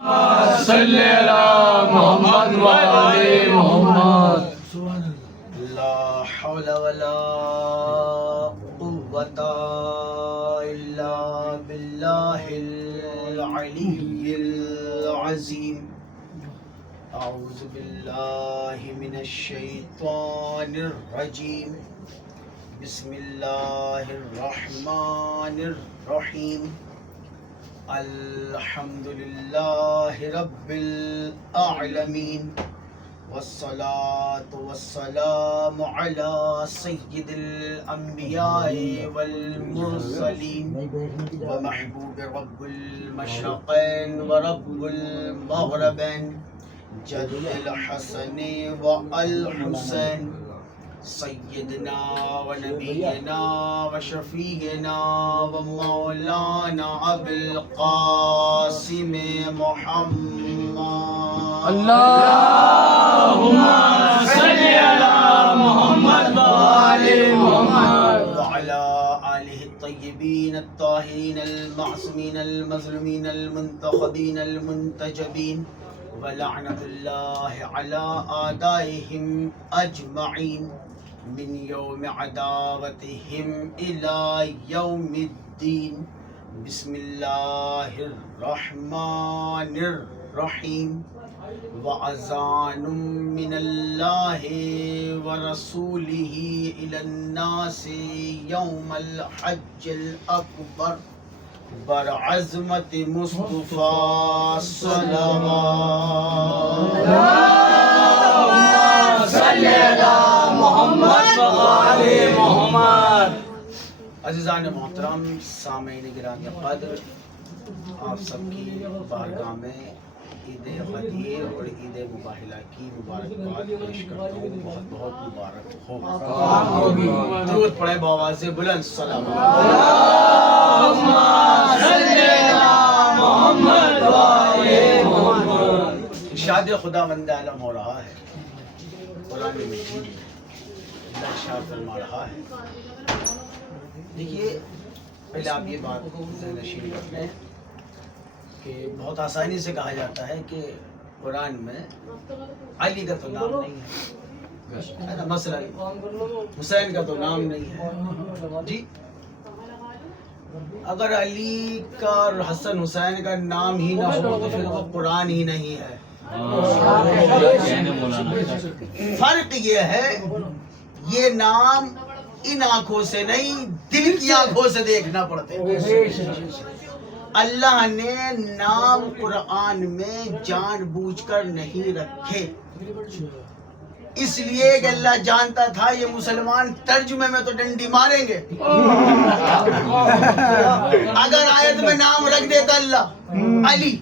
صلی علی محمد و آل محمد. لا حول ولا قوة إلا بالله العلي العظيم. أعوذ بالله من الشيطان الرجيم. بسم الله الرحمن الرحيم. الحمد لله رب العالمين والصلاة والسلام على سيد الأنبياء والمرسلين ومحبوب رب المشرقين ورب المغربين جد الحسن والحسين سيدنا ونبينا وشفيعنا ومولانا أبي القاسم محمد. اللهم صل على محمد و آل محمد. وعلى آله الطيبين الطاهرين المعصومين المظلومين المنتخبين المنتجبين ولعنة الله على أعدائهم أجمعين من يوم عداوتهم إلى يوم الدين. بسم الله الرحمن الرحيم. وأذان من الله ورسوله إلى الناس يوم الحج الأكبر برعظمة مصطفى صلوات. اللهم صل على محمد و آل محمد. عزیزان محترم، سامعین گرامی قدر، آپ سب کی بارگاہ میں عید غدیر اور عید مباہلہ کی مبارکباد پیش کرتا ہوں. بہت بہت مبارک ہو. درود پڑھیں بآواز بلند. صلوات. اللهم صل على محمد و آل محمد. ارشاد خداوند عالم ہو رہا ہے قرآن مجید. اللہ ارشاد فرما رہا ہے. دیکھیے، پہلے آپ یہ بات ذہن نشین کر لیں کہ بہت آسانی سے کہا جاتا ہے کہ قرآن میں علی کا تو نام نہیں ہے، مثلا حسین کا تو نام نہیں ہے. جی، اگر علی کا اور حسن حسین کا نام ہی نہ ہو تو پھر وہ قرآن ہی نہیں ہے. فرق یہ ہے، یہ نام ان آنکھوں سے نہیں، دل کی آنکھوں سے دیکھنا پڑتے. اللہ نے نام قرآن میں جان بوجھ کر نہیں رکھے، اس لیے کہ اللہ جانتا تھا یہ مسلمان ترجمے میں تو ڈنڈی ماریں گے. اگر آیت میں نام رکھ دیتا اللہ علی،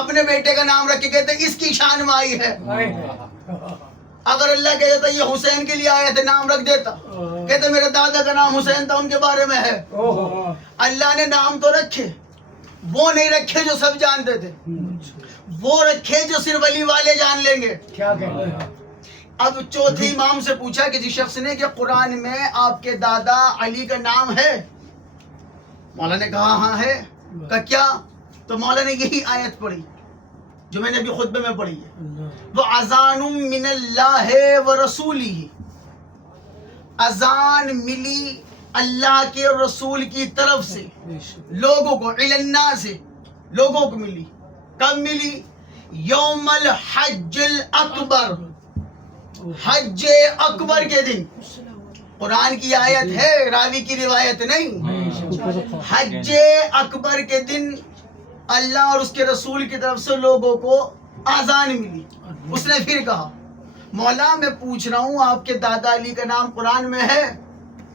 اپنے بیٹے کا نام رکھ کے کہتے اس کی شان میں آئی ہے. اگر اللہ کہہ دیتا یہ حسین کے لیے آیا تھا، نام رکھ دیتا، کہتے میرے دادا کا نام حسین تھا، ان کے بارے میں ہے. اللہ نے نام تو رکھے، وہ نہیں رکھے جو سب جانتے تھے، وہ رکھے جو صرف علی والے جان لیں گے. اب چوتھے امام سے پوچھا کہ جس شخص نے کہ قرآن میں آپ کے دادا علی کا نام ہے؟ مولا نے کہا ہاں ہے. کہا کیا؟ تو مولا نے یہی آیت پڑھی جو میں نے ابھی خطبے میں پڑھی ہے. وہ اذان من اللہ و رسولہ، اذان ملی اللہ کے رسول کی طرف سے لوگوں کو، الی الناس سے لوگوں کو ملی. کب ملی؟ یوم الحج الاکبر، حج اکبر کے دن. قرآن کی آیت ہے، راوی کی روایت نہیں. حج اکبر کے دن اللہ اور اس کے رسول کی طرف سے لوگوں کو آذان ملی. اس نے پھر کہا مولا میں پوچھ رہا ہوں آپ کے دادا علی کا نام قرآن میں ہے؟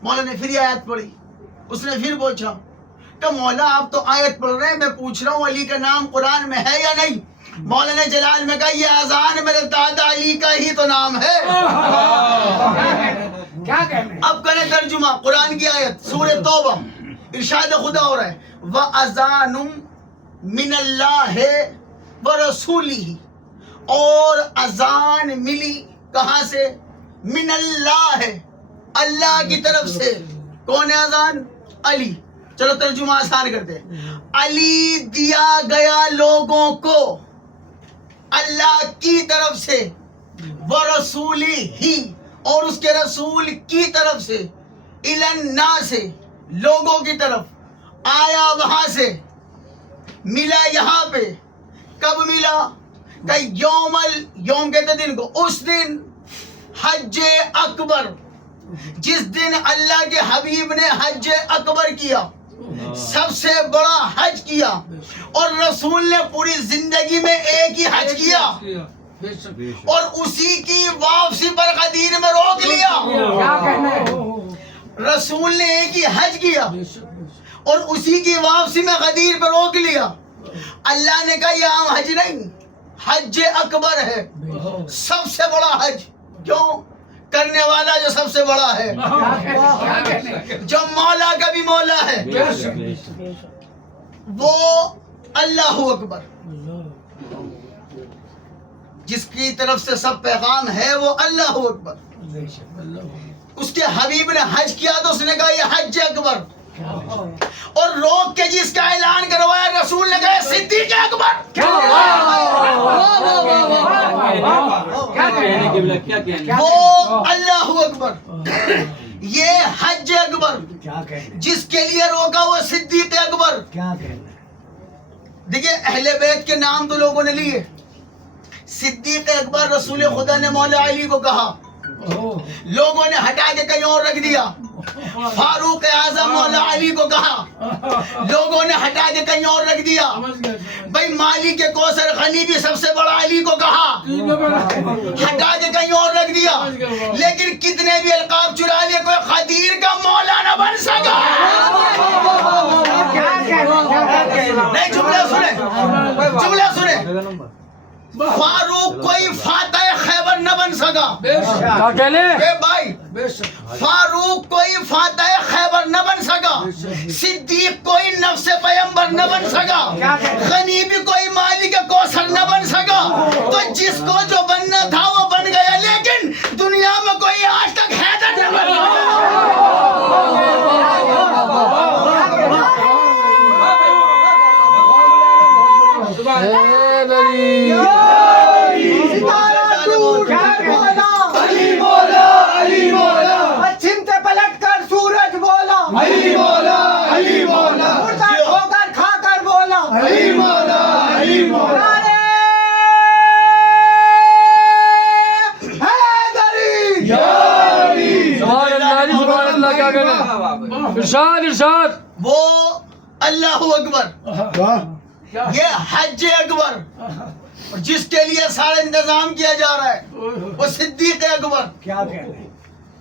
مولا نے پھر یہ آیت پڑھی. اس نے پھر پوچھا کہ مولا آپ تو آیت پڑھ رہے ہیں، میں پوچھ رہا ہوں علی کا نام قرآن میں ہے یا نہیں؟ مولا نے جلال میں کہا یہ آذان میرے دادا علی کا ہی تو نام ہے. اب کریں ترجمہ قرآن کی آیت سورہ توبہ. ارشاد خدا ہو رہا ہے وَأَذَانٌ مِّنَ اللَّهِ وَرَسُولِهِ، اور اذان ملی کہاں سے؟ من اللہ ہے، اللہ کی طرف سے. کون ہے اذان؟ علی. چلو ترجمہ آسان کرتے ہیں. علی دیا گیا لوگوں کو اللہ کی طرف سے، وہ رسولی ہی، اور اس کے رسول کی طرف سے، الناس سے، لوگوں کی طرف. آیا وہاں سے، ملا یہاں پہ. کب ملا؟ کہ یوم کہتے دن کو، اس دن حج اکبر، جس دن اللہ کے حبیب نے حج اکبر کیا، سب سے بڑا حج کیا، اور رسول نے پوری زندگی میں ایک ہی حج کیا، اور اسی کی واپسی پر غدیر میں روک لیا. رسول نے ایک ہی حج کیا اور اسی کی واپسی میں غدیر پر روک لیا. اللہ نے کہا یہ عام حج نہیں، حج اکبر ہے، سب سے بڑا حج. کیوں؟ کرنے والا جو سب سے بڑا ہے، جو مولا کا بھی مولا ہے، وہ اللہ اکبر. جس کی طرف سے سب پیغام ہے وہ اللہ اکبر. اس کے حبیب نے حج کیا تو اس نے کہا یہ حج اکبر، اور روک کے جس کا اعلان کروایا رسول نے کہا صدیق اکبر. وہ اللہ اکبر، یہ حج اکبر. جس کے لیے روکا وہ صدیق اکبر. دیکھیے اہل بیت کے نام تو لوگوں نے لیے. صدیق اکبر رسول خدا نے مولا علی کو کہا، لوگوں نے ہٹا کے کہیں اور رکھ دیا. فاروق اعظم مولا علی کو کہا، لوگوں نے ہٹا کے کہیں اور رکھ دیا. بھائی مالک کوثر غنی بھی سب سے بڑا علی کو کہا، ہٹا کے کہیں اور رکھ دیا. لیکن کتنے بھی القاب چرا لیے، کوئی قدیر کا مولا نہ بن سکا. نہیں، جملہ سنیں. فاروق کوئی فاتح خیبر نہ بن سکا. بھائی فاروق کوئی فاتح خیبر نہ بن سکا. صدیق کوئی نفس پیغمبر نہ بن سکا. غنی بھی کوئی مالک کوثر نہ بن سکا. تو جس کو جو بننا تھا وہ بن گیا، لیکن دنیا میں کوئی آج تک حیدر نہ بن ارشاد. وہ اللہ اکبر، یہ حج اکبر، اور جس کے لیے سارا انتظام کیا جا رہا ہے وہ صدیق اکبر.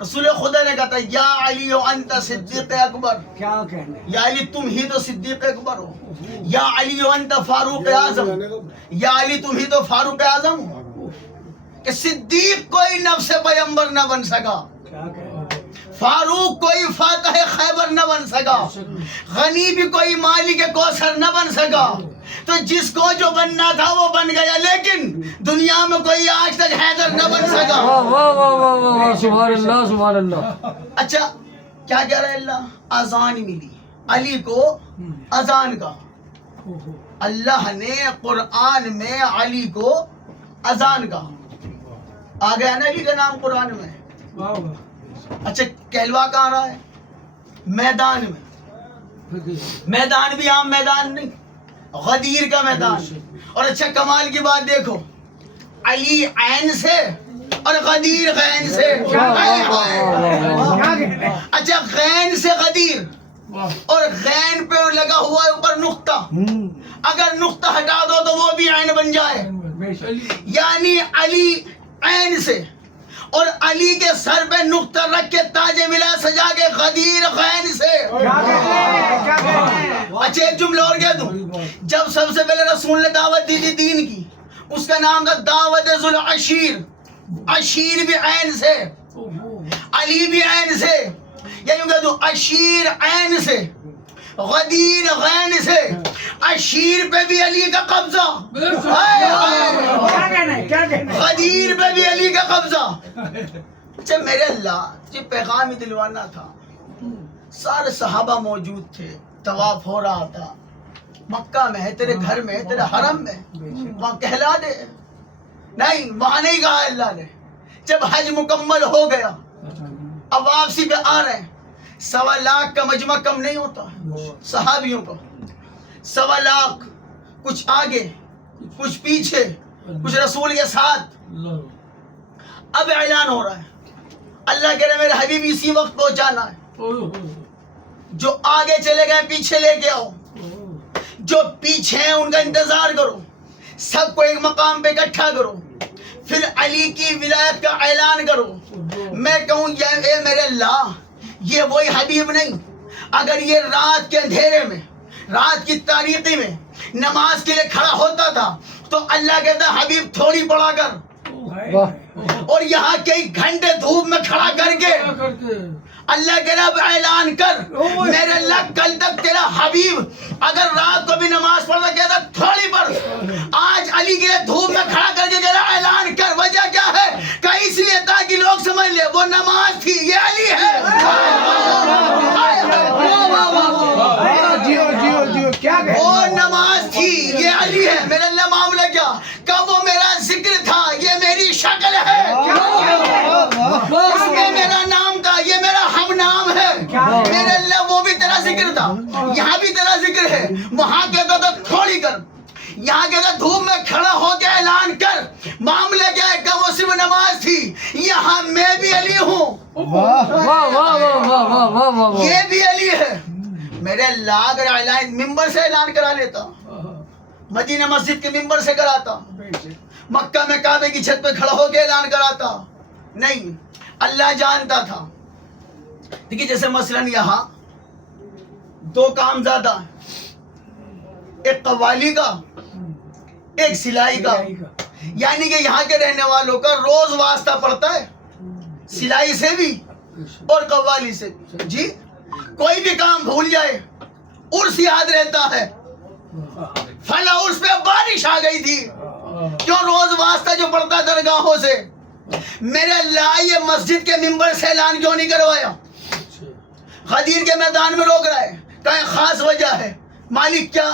رسول خدا نے کہا تھا یا علی انت صدیق اکبر، یا علی تم ہی تو صدیق اکبر ہو. یا علی انت فاروق اعظم، یا علی تم ہی تو فاروق اعظم ہو. کہ صدیق کوئی نفس پیغمبر نہ بن سکا، فاروق کوئی فاتح خیبر نہ بن سکا، غنی بھی کوئی مالک کوثر نہ بن سکا. تو جس کو جو بننا تھا وہ بن گیا، لیکن دنیا میں کوئی آج تک حیدر نہ بن سکا. سبحان اللہ سبحان اللہ. اچھا کیا کہہ رہا ہے اللہ؟ اذان ملی علی کو، اذان کا. اللہ نے قرآن میں علی کو اذان کا، آ گیا نا علی کا نام قرآن میں. اچھا کہلوا کہاں رہا ہے؟ میدان میں. میدان بھی عام میدان نہیں، غدیر کا میدان. اور اچھا کمال کی بات دیکھو، علی عین سے اور غدیر غین سے. اچھا غین سے غدیر، اور غین پہ لگا ہوا ہے اوپر نقطہ، اگر نقطہ ہٹا دو تو وہ بھی عین بن جائے. یعنی علی عین سے، اور علی کے سر پہ نقطہ رکھ کے تاج ملا سجا کے غدیر غین سے. اچھا ایک جملہ اور کہہ دوں، جب سب سے پہلے رسول نے دعوت دی تھی دین کی، اس کا نام تھا دعوت ذو العشیر. عشیر بھی عین سے، علی بھی عین سے، یا یوں کہہ دوں عشیر عین سے، غدیر غین سے. عشیر پہ بھی علی کا قبضہ، غدیر پہ بھی علی کا قبضہ. اچھا میرے اللہ یہ پیغام ہی دلوانا تھا. سارے صحابہ موجود تھے، طواف ہو رہا تھا، مکہ میں ہے، تیرے گھر میں ہے، تیرے حرم میں، وہاں کہلا دے. نہیں، وہاں نہیں کہا اللہ نے. جب حج مکمل ہو گیا، اب واپسی پہ آ رہے ہیں، 1.25 لاکھ کا مجمع کم نہیں ہوتا صحابیوں کو. 1.25 لاکھ، کچھ آگے کچھ پیچھے کچھ رسول کے ساتھ. اب اعلان ہو رہا ہے، اللہ کہہ رہے میرے حبیب اسی وقت پہنچانا ہے. جو آگے چلے گئے پیچھے لے کے آؤ، جو پیچھے ہیں ان کا انتظار کرو، سب کو ایک مقام پہ اکٹھا کرو، پھر علی کی ولایت کا اعلان کرو. میں کہوں اے میرے اللہ، یہ وہی حبیب نہیں؟ اگر یہ رات کے اندھیرے میں، رات کی تاریکی میں نماز کے لیے کھڑا ہوتا تھا تو اللہ کہتا حبیب تھوڑی پڑھا کر، اور یہاں کئی گھنٹے دھوپ میں کھڑا کر کے اللہ کہہ رہا اب اعلان کر میرے اللہ، کل تک تیرا حبیب اگر رات کو بھی نماز پڑھتا کہتا تھوڑی پڑھ، آج علی کے لیے دھوپ میں کھڑا کر کے کہہ رہا اعلان کر. وجہ کیا ہے؟ کہ اس لیے تاکہ لوگ سمجھ لے وہ نماز تھی، یہ علی ہے. وہ نماز تھی، یہ علی ہے. میرے اللہ معاملہ کیا؟ کہ وہ میرا ذکر تھا، یہ میری شکل ہے. اس میں میرا نام تھا، یہ میرا ہم نام ہے. میرے اللہ وہ بھی تیرا ذکر تھا، یہاں بھی تیرا ذکر ہے. وہاں کہتا تھا تھوڑی کر، یہاں کہتا دھوپ میں کھڑا ہو کے اعلان کر. معاملہ کیا ہے؟ کہ وہ صرف نماز تھی، یہاں میں بھی علی ہوں، یہ بھی علی ہے. میرے اللہ اگر اعلان ممبر سے اعلان کرا لیتا، مدینہ مسجد کے ممبر سے کراتا، مکہ میں کعبے کی چھت پہ کھڑا ہو کے اعلان کراتا، نہیں. اللہ جانتا تھا. دیکھیے جیسے مثلاً یہاں 2 کام زیادہ ہیں، ایک قوالی کا، ایک سلائی کا. یعنی کہ یہاں کے رہنے والوں کا روز واسطہ پڑتا ہے سلائی سے بھی اور قوالی سے بھی. جی کوئی بھی کام بھول جائے، عرس یاد رہتا ہے، فلاں عرس پہ بارش آ گئی تھی، کیوں؟ روز واسطہ جو پڑتا درگاہوں سے. میرے اللہ یہ مسجد کے ممبر سے اعلان کیوں نہیں کروایا؟ غدیر کے میدان میں روک رہا ہے، کہیں خاص وجہ ہے. مالک کیا؟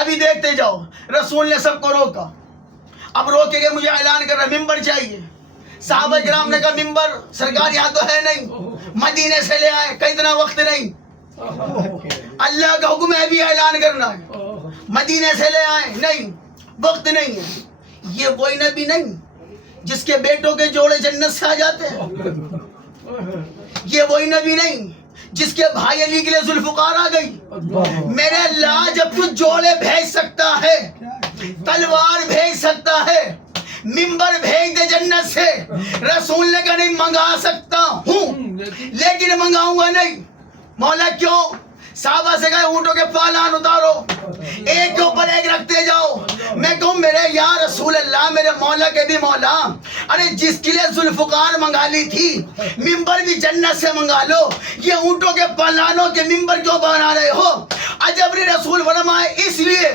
ابھی دیکھتے جاؤ. رسول نے سب کو روکا، اب روکے گئے مجھے اعلان کر رہا ممبر چاہیے. صحابہ کرام نے کہا ممبر سرکار یہاں تو ہے نہیں، مدینے سے لے آئے، کہیں اتنا وقت نہیں. اللہ کا حکم ہے ابھی اعلان کرنا ہے، مدینے سے لے آئے، نہیں وقت نہیں ہے. یہ وہی نبی نہیں جس کے بیٹوں کے جوڑے جنت سے آ جاتے ہیں؟ یہ وہی نبی نہیں جس کے بھائی علی کے لیے ذوالفقار آ گئی؟ میرے اللہ جب کچھ جوڑے بھیج سکتا ہے، تلوار بھیج سکتا ہے، ممبر بھیج دے جنت سے. رسول نے کہا نہیں منگا سکتا ہوں لیکن منگاؤں گا نہیں. مولا کیوں؟ صحابہ سے کہا اونٹوں کے پالان اتارو، ایک کے اوپر ایک رکھتے جاؤ. میں کہوں میرے یا رسول اللہ، میرے مولا کے بھی مولا، ارے جس کے لیے ذوالفقار منگا لی تھی ممبر بھی جنت سے منگا لو، یہ اونٹوں کے پالانوں کے ممبر کیوں بنا رہے ہو؟ عجب نے رسول فرمائے اس لیے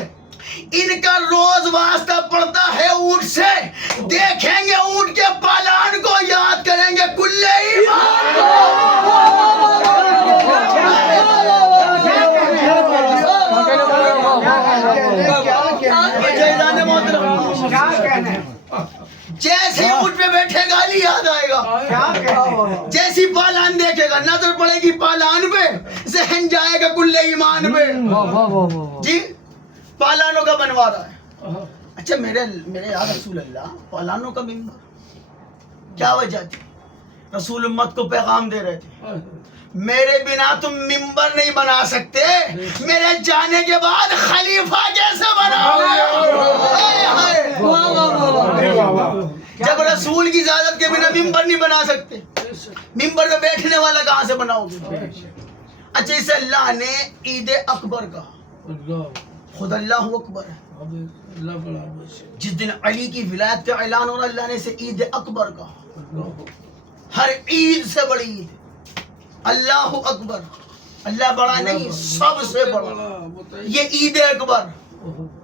ان کا روز واسطہ پڑتا ہے اونٹ سے. دیکھیں گے اونٹ کے پالان کو، یاد کریں گے کل ایمان کو. جیسے اونٹ پہ بیٹھے گا علی یاد آئے گا، جیسی پالان دیکھے گا نظر پڑے گی پالان پہ، ذہن جائے گا کل ایمان پہ. جی پالانوں کا بنوا رہا ہے. اچھا میرے یا رسول اللہ پالانوں کا ممبر کیا وجہ تھی؟ رسول امت کو پیغام دے رہے تھے میرے بنا تم ممبر نہیں بنا سکتے، میرے جانے کے بعد خلیفہ کیسے بناؤ گے؟ جب رسول کی اجازت کے بنا ممبر نہیں بنا سکتے، ممبر پہ بیٹھنے والا کہاں سے بناؤ گے؟ اچھا اسے اللہ نے عید اکبر کہا. خود اللہ اکبر ہے. جس دن علی کی ولایت کا اعلان ہو رہا اللہ نے اسے عید اکبر کہا. ہر عید سے بڑی عید اللہ اکبر. اللہ بڑا نہیں، سب سے بڑا. یہ عید اکبر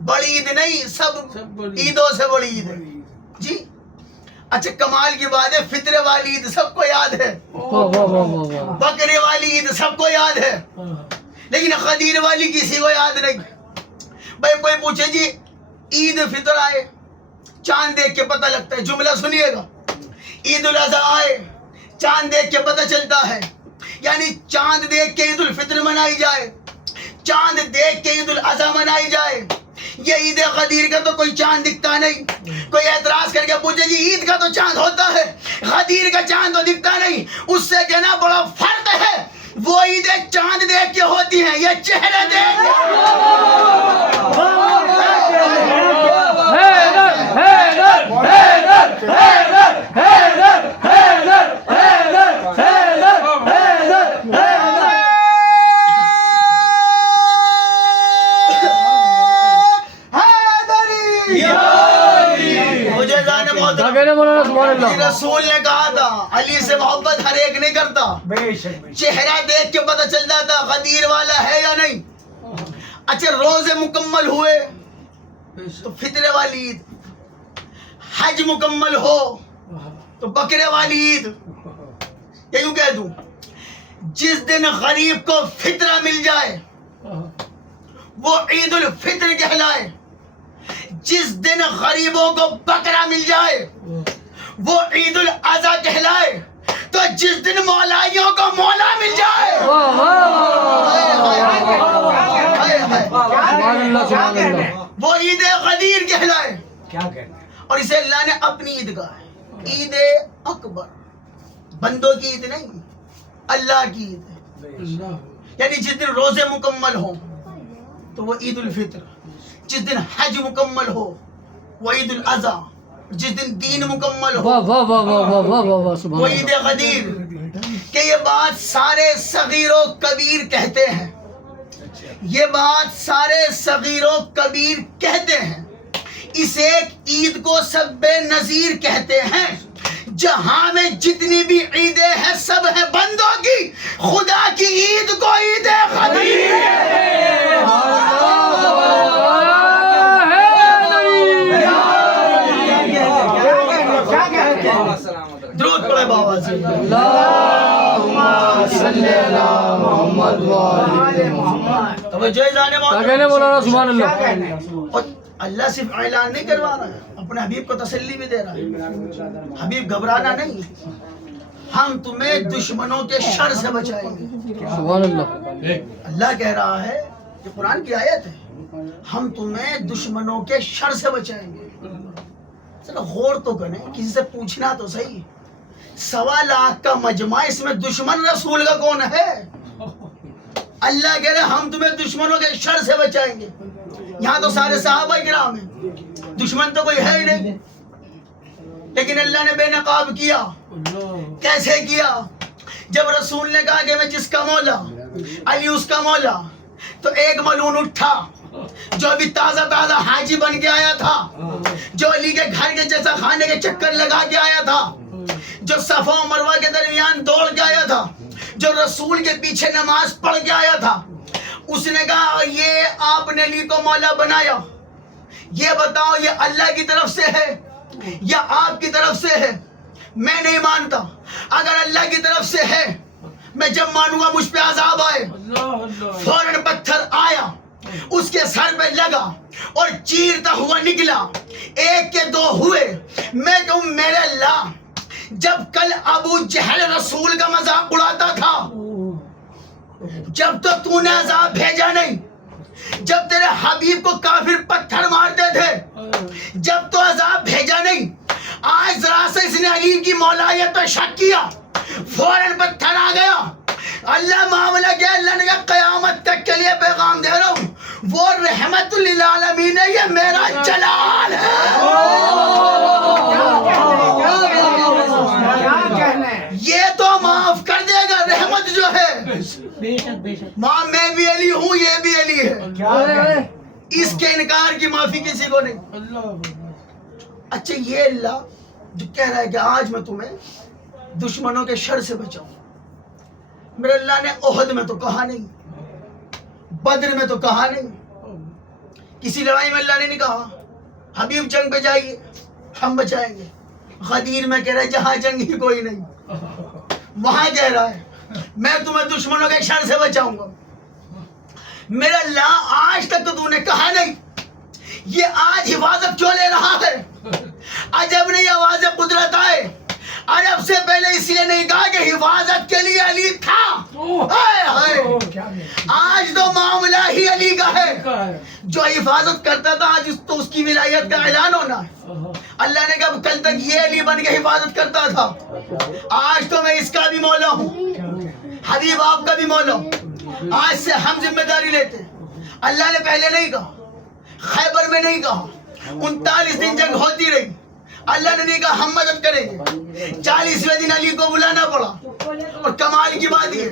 بڑی عید نہیں، سب عیدوں سے بڑی عید ہے. جی اچھا کمال کی بات ہے، فطرے والی عید سب کو یاد ہے، بکرے والی عید سب کو یاد ہے، لیکن غدیر والی کسی کو یاد نہیں. بھائی کوئی پوچھے جی عید فطر آئے, چاند دیکھ کے پتہ لگتا ہے, جملہ سنیے گا. عید الاضحیٰ آئے, چاند دیکھ کے پتہ چلتا ہے, یعنی چاند دیکھ کے عید الفطر منائی جائے, چاند دیکھ کے عید الاضحیٰ منائی جائے. یہ عید غدیر کا تو کوئی چاند دکھتا نہیں. کوئی اعتراض کر کے پوچھے جی عید کا تو چاند ہوتا ہے, غدیر کا چاند تو دکھتا نہیں, اس سے کہنا بڑا فرق ہے. وہ عیدیں چاند دیکھ کے ہوتی ہیں, یہ چہرے دیکھ رسول نے کہا تھا علی سے محبت ہر ایک نہیں کرتا, چہرہ دیکھ کے پتہ چل جاتا غدیر والا ہے یا نہیں. اچھا روزے مکمل ہوئے تو فطرے والی عید, حج مکمل ہو تو بکرے والی عید. یہ یوں کہہ دوں, جس دن غریب کو فطرہ مل جائے وہ عید الفطر کہلائے, جس دن غریبوں کو بکرا مل جائے وہ عید الاضحیٰ کہلائے, تو جس دن مولائیوں کو مولا مل جائے وہ عید غدیر کہلائے. اور اسے اللہ نے اپنی عید کہا ہے, عید اکبر. بندوں کی عید نہیں, اللہ کی عید. یعنی جس دن روزے مکمل ہوں تو وہ عید الفطر, جس دن حج مکمل ہو وہ عید الاضحیٰ, جس دن دین مکمل ہو وہ عید غدیر. کہ یہ بات سارے صغیر و کبیر کہتے ہیں, یہ بات سارے صغیر و کبیر کہتے ہیں. اس ایک عید کو سب نظیر کہتے ہیں. جہاں میں جتنی بھی عیدیں ہیں سب ہیں بندوں کی, خدا کی عید کو عید غدیر. درود پڑھے بابا سے. اللہم صلی علی محمد و آل محمد. توجہ جانے مولانا سبحان اللہ. اور اللہ صرف اعلان نہیں کروا رہا ہے, اپنے حبیب کو تسلی بھی دے رہا ہے. حبیب گھبرانا نہیں, ہم تمہیں دشمنوں کے شر سے بچائیں گے. سبحان اللہ. اللہ کہہ رہا ہے, یہ قرآن کی آیت ہے, ہم تمہیں دشمنوں کے شر سے بچائیں گے. چلو غور تو کریں, کسی سے پوچھنا تو صحیح. 1.25 لاکھ کا مجمع, اس میں دشمن رسول کا کون ہے؟ اللہ کہہ رہے ہم تمہیں دشمنوں کے شر سے بچائیں گے. یہاں تو سارے صحابہ کرام ہیں, دشمن تو کوئی ہے ہی نہیں. لیکن اللہ نے بے نقاب کیا. کیسے کیا؟ جب رسول نے کہا کہ میں جس کا مولا علی اس کا مولا, تو ایک ملعون اٹھا جو ابھی تازہ تازہ حاجی بن کے آیا تھا, جو علی کے گھر کے جیسا کھانے کے چکر لگا کے آیا تھا, جو صفا و مروہ کے درمیان دوڑ کے آیا تھا, جو رسول کے پیچھے نماز پڑھ کے آیا تھا. اس نے کہا یہ آپ نے علی کو مولا بنایا, یہ بتاؤ یہ اللہ کی طرف سے ہے یا آپ کی طرف سے ہے؟ میں نہیں مانتا. اگر اللہ کی طرف سے ہے میں جب مانوں گا مجھ پہ عذاب آئے. فوراً پتھر آیا, اس کے سر پہ لگا اور چیرتا ہوا نکلا. 1 کے 2 ہوئے. میں کہوں میرے اللہ, جب کل ابو جہل رسول کا مذاق اڑاتا تھا, جب تو نے عذاب بھیجا نہیں, جب تیرے حبیب کو کافر پتھر مارتے تھے, جب تو عذاب بھیجا نہیں, آج ذرا سے اس نے علی کی مولایت پہ شک کیا, فوراً پتھر آ گیا. اللہ معاملہ کیا؟ اللہ نے کہا قیامت تک کے لیے پیغام دے رہا ہوں, وہ رحمت للعالمین ہے, یہ میرا جلال ہے. یہ تو معاف کر دے گا, رحمت جو ہے. ماں میں بھی علی ہوں, یہ بھی علی ہے, اس کے انکار کی معافی کسی کو نہیں. اچھا یہ اللہ جو کہہ رہا ہے کہ آج میں تمہیں دشمنوں کے شر سے بچاؤں, میرے اللہ نے احد میں تو کہا نہیں, بدر میں تو کہا نہیں, کسی لڑائی میں اللہ نے نہیں کہا حبیب جنگ پہ جائیے ہم بچائیں گے. غدیر میں کہہ رہا ہے جہاں جنگ ہی کوئی نہیں, وہاں کہہ رہا ہے میں تمہیں دشمنوں کے شر سے بچاؤں گا. میرا اللہ آج تک تو تو نے کہا نہیں، یہ آج حفاظت کیوں لے رہا ہے؟ عجب نہیں آواز قدرت آئے، عرب سے پہلے اس لیے نہیں کہا کہ حفاظت کے لیے علی تھا. ہائے ہائے، آج تو معاملہ ہی علی کا ہے. جو حفاظت کرتا تھا آج تو اس کی ولایت کا اعلان ہونا ہے. اللہ نے کہا کل تک یہ علی بن کے حفاظت کرتا تھا، آج تو میں اس کا بھی مولا ہوں، حبیب آپ کا بھی مولا ہوں. آج سے ہم ذمہ داری لیتے ہیں. اللہ نے پہلے نہیں کہا، خیبر میں نہیں کہا، 39 دن جنگ ہوتی رہی، اللہ نے نہیں کہا ہم مدد کریں گے. 40ویں دن علی کو بلانا پڑا. اور کمال کی بات یہ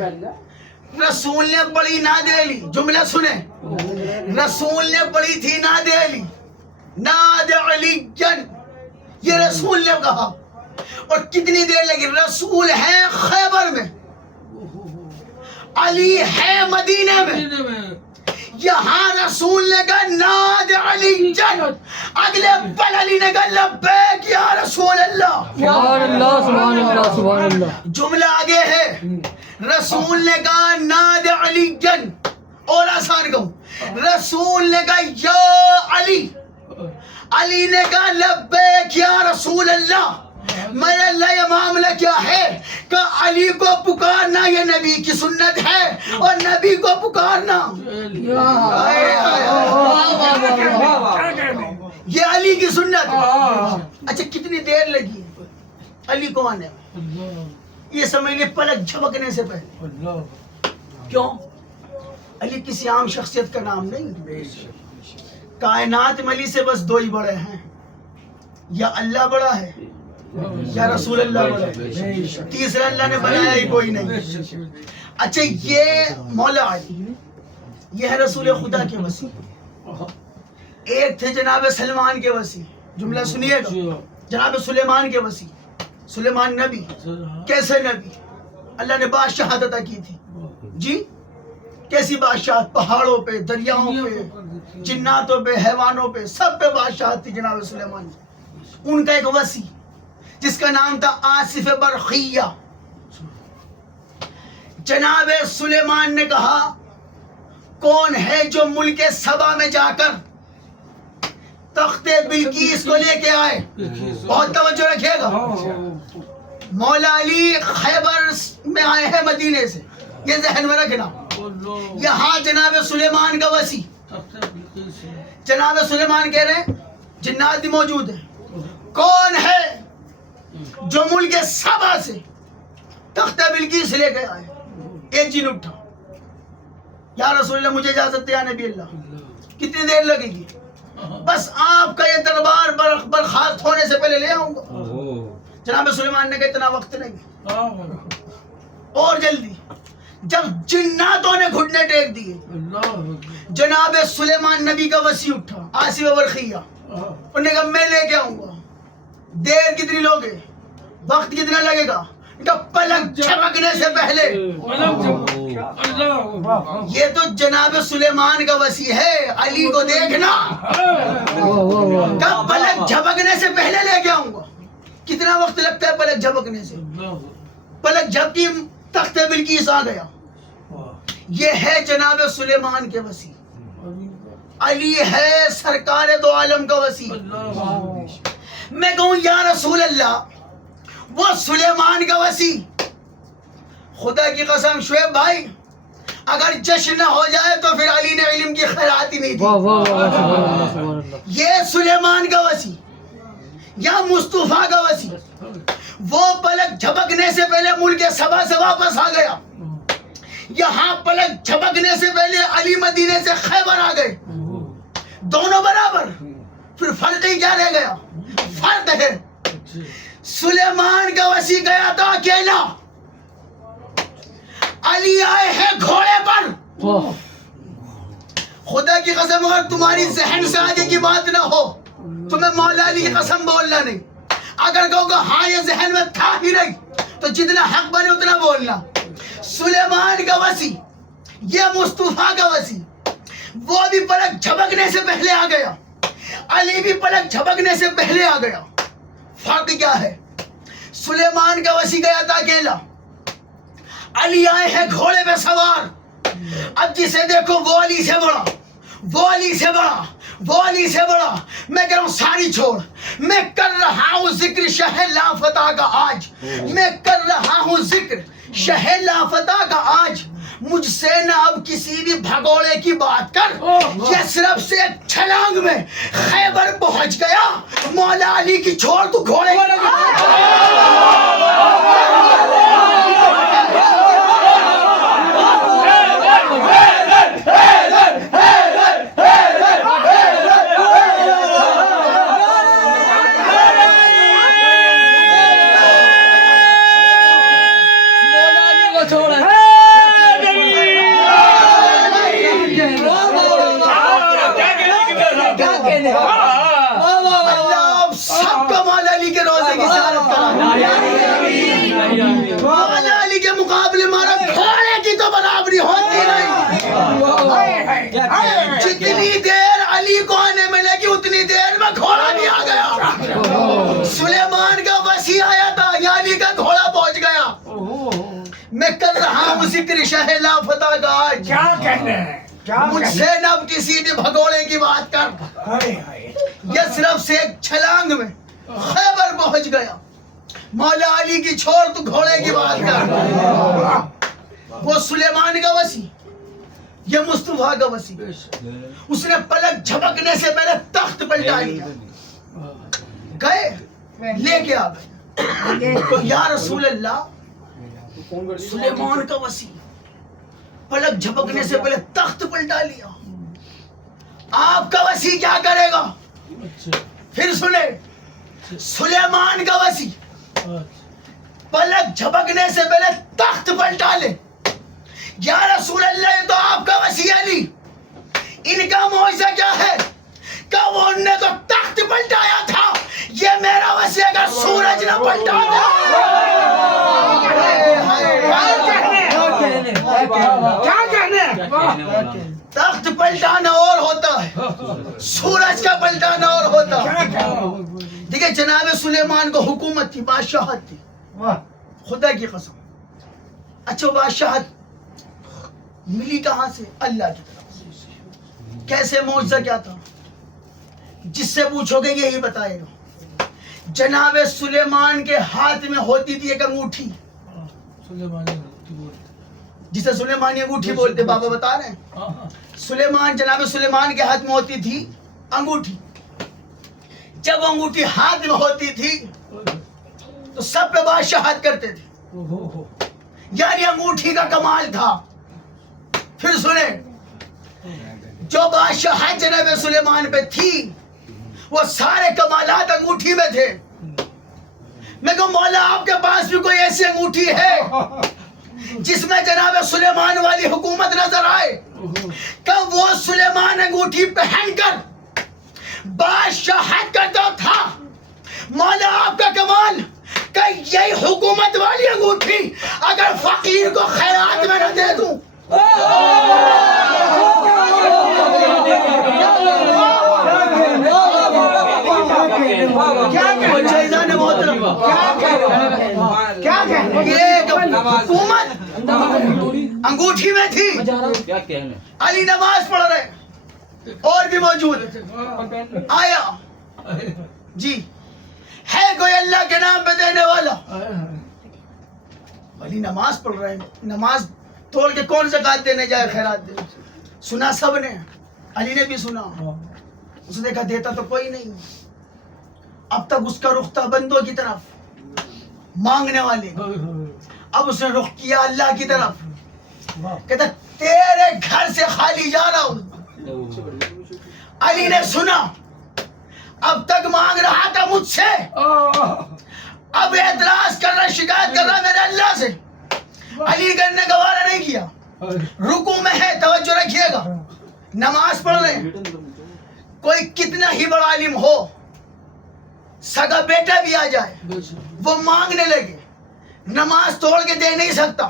رسول نے پڑھی ناد علی، جملہ سنیں، رسول نے پڑھی تھی ناد علی، ناد علی جن، یہ رسول نے کہا. اور کتنی دیر لگی؟ رسول ہے خیبر میں، علی ہے مدینہ میں. یہاں رسول نے کہا ناد علی جن، اگلے پل علی نے کہا لبیک یا رسول اللہ. سبحان اللہ سبحان اللہ سبحان اللہ. جملہ آگے ہے، رسول نے کہا ناد علی جن. اور آسان کہوں، رسول نے کہا یا علی، علی نے کہا لبیک یا رسول اللہ. میرے اللہ یہ معاملہ کیا ہے کہ علی کو پکارنا یہ نبی کی سنت ہے، اور نبی کو پکارنا یہ علی کی سنت ہے. اچھا کتنی دیر لگی علی کو آنے میں؟ یہ سمجھ لیں پلک جھپکنے سے پہلے. کیوں؟ علی کسی عام شخصیت کا نام نہیں. کائنات میں علی سے بس دو ہی بڑے ہیں، یا اللہ بڑا ہے یا رسول اللہ بڑا ہے. تیسرا اللہ نے بنایا ہی کوئی نہیں. اچھا یہ مولا علی، یہ ہے رسول خدا کے وسیع. ایک تھے جناب سلمان کے وسیع، جملہ سنیے گا، جناب سلیمان کے وسیع. سلیمان نبی، کیسے نبی؟ اللہ نے بادشاہت عطا کی تھی. جی کیسی بادشاہت؟ پہاڑوں پہ، دریاؤں پہ، جناتوں پہ، حیوانوں پہ، سب پہ بادشاہت تھی جناب سلیمان. ان کا ایک وسیع جس کا نام تھا آصف برخیہ. جناب سلیمان نے کہا کون ہے جو ملک سبا میں جا کر تخت بلقیس کو لے کے آئے؟ بہت توجہ رکھیے گا. مولا علی خیبر میں آئے ہیں مدینے سے، یہ ذہن میں رکھنا. یہاں جناب سلیمان کا وسیع، جناب سلیمان کہہ رہے ہیں جنات بھی موجود ہیں، کون ہے جو ملک سبا سے تخت بلقیس لے کے آئے؟ ایک جن اٹھا، یا رسول اللہ مجھے اجازت دیا نبی اللہ. کتنی دیر لگے گی؟ بس آپ کا یہ دربار برخاست ہونے سے پہلے لے آؤں گا. جناب سلیمان نے کہا اتنا وقت نہیں، اور جلدی. جب جناتوں نے گھٹنے ٹیک دیے، جناب سلیمان نبی کا وسیع اٹھا، آصف برخیہ. انہوں نے کہا میں لے کے آؤں گا. دیر کتنی لوگے؟ وقت کتنا لگے گا؟ پلک جھپکنے سے پہلے. یہ تو جناب سلیمان کا وسیع ہے، علی کو دیکھنا. پلک جھپکنے سے پہلے لے کے آؤں گا. کتنا وقت لگتا ہے پلک جھپکنے سے؟ پلک جھپکی تخت بلقیس آ گیا. یہ ہے جناب سلیمان کے وسیع. علی ہے سرکار دو عالم کا وسیع. میں کہوں یا رسول اللہ وہ سلیمان کا وسیع. خدا کی قسم شعیب بھائی اگر جشن نہ ہو جائے تو پھر علی نے علم کی خیرات ہی نہیں دی. یہ سلیمان کا وسیع یا مصطفیٰ کا وسیع، وہ پلک جھپکنے سے پہلے ملک سبا سے واپس آ گیا. یہاں پلک جھپکنے سے پہلے علی مدینے سے خیبر آ گئے. دونوں برابر. پھر فرق ہی کیا رہ گیا؟ فرق ہے سلیمان کا وسیع گیا تھا اکیلا، علی آئے ہیں گھوڑے پر. خدا کی قسم اگر تمہاری ذہن سے آگے کی بات نہ ہو تو میں مولا علی کی قسم بولنا نہیں. اگر کہو کہ ہاں یہ ذہن میں تھا ہی نہیں تو جتنا حق بنے اتنا بولنا. سلیمان کا وسیع، یہ مصطفیٰ کا وسیع، وہ بھی پلک جھپکنے سے پہلے آ گیا، علی بھی پلک جھپکنے سے پہلے آ گیا. فرق کیا ہے؟ سلیمان کا وسیع گیا تھا اکیلا، علی آئے ہیں گھوڑے پہ سوار. اب جسے دیکھو وہ علی سے بڑا، وہ علی سے بڑا، وہ علی سے بڑا. میں کہہ رہا ہوں ساری چھوڑ، میں کر رہا ہوں ذکر شہ لافتہ کا آج، میں کر رہا ہوں ذکر شہ لافتہ کا آج. مجھ سے نہ اب کسی بھی بھگوڑے کی بات کر، یثرب سے ایک چھلانگ میں خیبر پہنچ گیا. مولا علی کی چھوڑ تو گھوڑے اللہ سب کا مولا علی کے روزے کی زیارت کرا. مولا علی کے مقابلے مارا گھوڑے کی تو برابری ہوتی نہیں. جتنی دیر علی کو آنے میں لگی اتنی دیر میں گھوڑا بھی آ گیا. سلیمان کا وسیع آیا تھا، یا علی کا گھوڑا پہنچ گیا. میں کر رہا ہوں ذکر شہ لافتہ کا آج. کیا کہنا ہے؟ مجھ سے نہ کسی بھی بھگوڑے کی بات کر. یثرب سے ایک چھلانگ میں خیبر پہنچ گیا. مولا علی کی چھوڑ تو گھوڑے کی بات کر. وہ سلیمان کا وسیع، یہ مصطفیٰ کا وسیع. اس نے پلک جھپکنے سے پہلے تخت پلٹا لیا. گئے لے کے آ گئے. تو یا رسول اللہ، سلیمان کا وسیع پلک جھپکنے سے پہلے تخت پلٹا لیا، آپ کا وسیع کیا کرے گا؟ پھر سنے، سلیمان کا وسیع پلک جھپکنے سے پہلے تخت پلٹا لے. یا رسول اللہ، یہ تو آپ کا وسیع علی، ان کا معجزہ کیا ہے کہ وہ نے تو تخت پلٹایا تھا، یہ میرا وسیع اگر سورج نہ پلٹا کیا کہنا ہے؟ تخت پلٹانا اور ہوتا ہے، سورج کا پلٹانا اور ہوتا ہے. دیکھیں جناب سلیمان کو حکومت تھی، بادشاہت تھی، خدا کی قسم. اچھا بادشاہت ملی کہاں سے؟ اللہ کی طرف سے. کیسے؟ معجزہ کیا تھا؟ جس سے پوچھو گے یہی بتائے گا. جناب سلیمان کے ہاتھ میں ہوتی تھی ایک انگوٹھی، جسے سلیمانی انگوٹھی بولتے. بابا بتا رہے ہیں، جناب سلیمان کے ہاتھ میں ہوتی تھی انگوٹھی. جب انگوٹھی ہاتھ میں ہوتی تھی تو سب پہ بادشاہت کرتے تھے، یعنی انگوٹھی کا کمال تھا. پھر سنے، جو بادشاہت جناب سلیمان پہ تھی وہ سارے کمالات انگوٹھی میں تھے. میں کہوں مولا آپ کے پاس بھی کوئی ایسی انگوٹھی ہے جس میں جناب سلیمان والی حکومت نظر آئے کہ وہ سلیمان انگوٹھی پہن کر بادشاہت کرتا تھا؟ مولا آپ کا کمال کہ یہی حکومت والی انگوٹھی اگر فقیر کو خیرات میں نہ دے دوں. حکومت انگوٹھی میں تھی. علی نماز پڑھ رہے اور بھی موجود آیا، جی ہے کوئی اللہ کے نام پہ دینے والا؟ علی نماز پڑھ رہے ہیں، نماز توڑ کے کون زکات دینے جائے، خیرات دے. سنا سب نے، علی نے بھی سنا. اس نے دیکھا دیتا تو کوئی نہیں. اب تک اس کا رخ تھا بندوں کی طرف، مانگنے والے. اب اس نے رخ کیا اللہ کی طرف، کہتا تیرے گھر سے خالی جا رہا ہوں. علی نے سنا، اب تک مانگ رہا تھا مجھ سے، اب اعتراض کر رہا، شکایت کر رہا میرے اللہ سے. علی کرنے گوارا نہیں کیا. رکوع میں ہے، توجہ رکھیے گا، نماز پڑھ رہے ہیں. کوئی کتنا ہی بڑا عالم ہو، سگا بیٹا بھی آ جائے، وہ مانگنے لگے، نماز توڑ کے دے نہیں سکتا.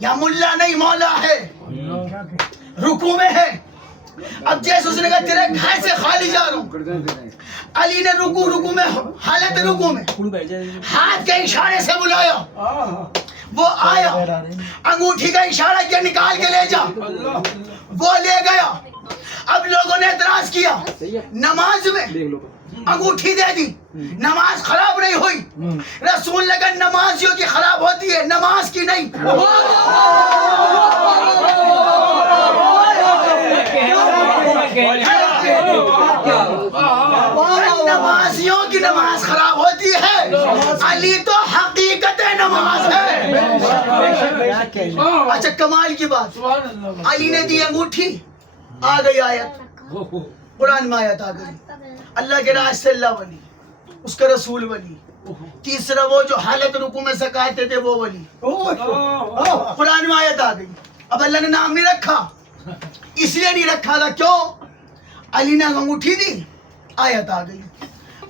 یا ملا نہیں، مولا ہے، رکوع میں ہے. اب جیسے اس نے کہا تیرے گھر سے خالی جا رہا ہوں، علی نے رکوع میں حالت رکوع میں ہاتھ کے اشارے سے بلایا، وہ آیا, انگوٹھی کا اشارہ کیا, نکال کے لے جا. وہ لے گیا. اب لوگوں نے اعتراض کیا, نماز میں انگوٹھی دے دی, نماز خراب نہیں ہوئی. رسول نے کہا نمازیوں کی خراب ہوتی ہے, نماز کی نہیں. نمازیوں کی نماز خراب ہوتی ہے, علی تو حقیقت نماز ہے. اچھا کمال کی بات, علی نے دی انگوٹھی, آ گئی آیت, قرآن میں آیت آ گئی, اللہ کے راستے اللہ ولی, اس کا رسول ولی. تیسرا وہ جو حالت رکوع میں سکاتے تھے وہ ولی. قرآن میں آیت آ گئی. اب اللہ نے نام نہیں رکھا, اس لیے نہیں رکھا تھا, کیوں؟ علی نے انگوٹھی دی, آیت آ گئی.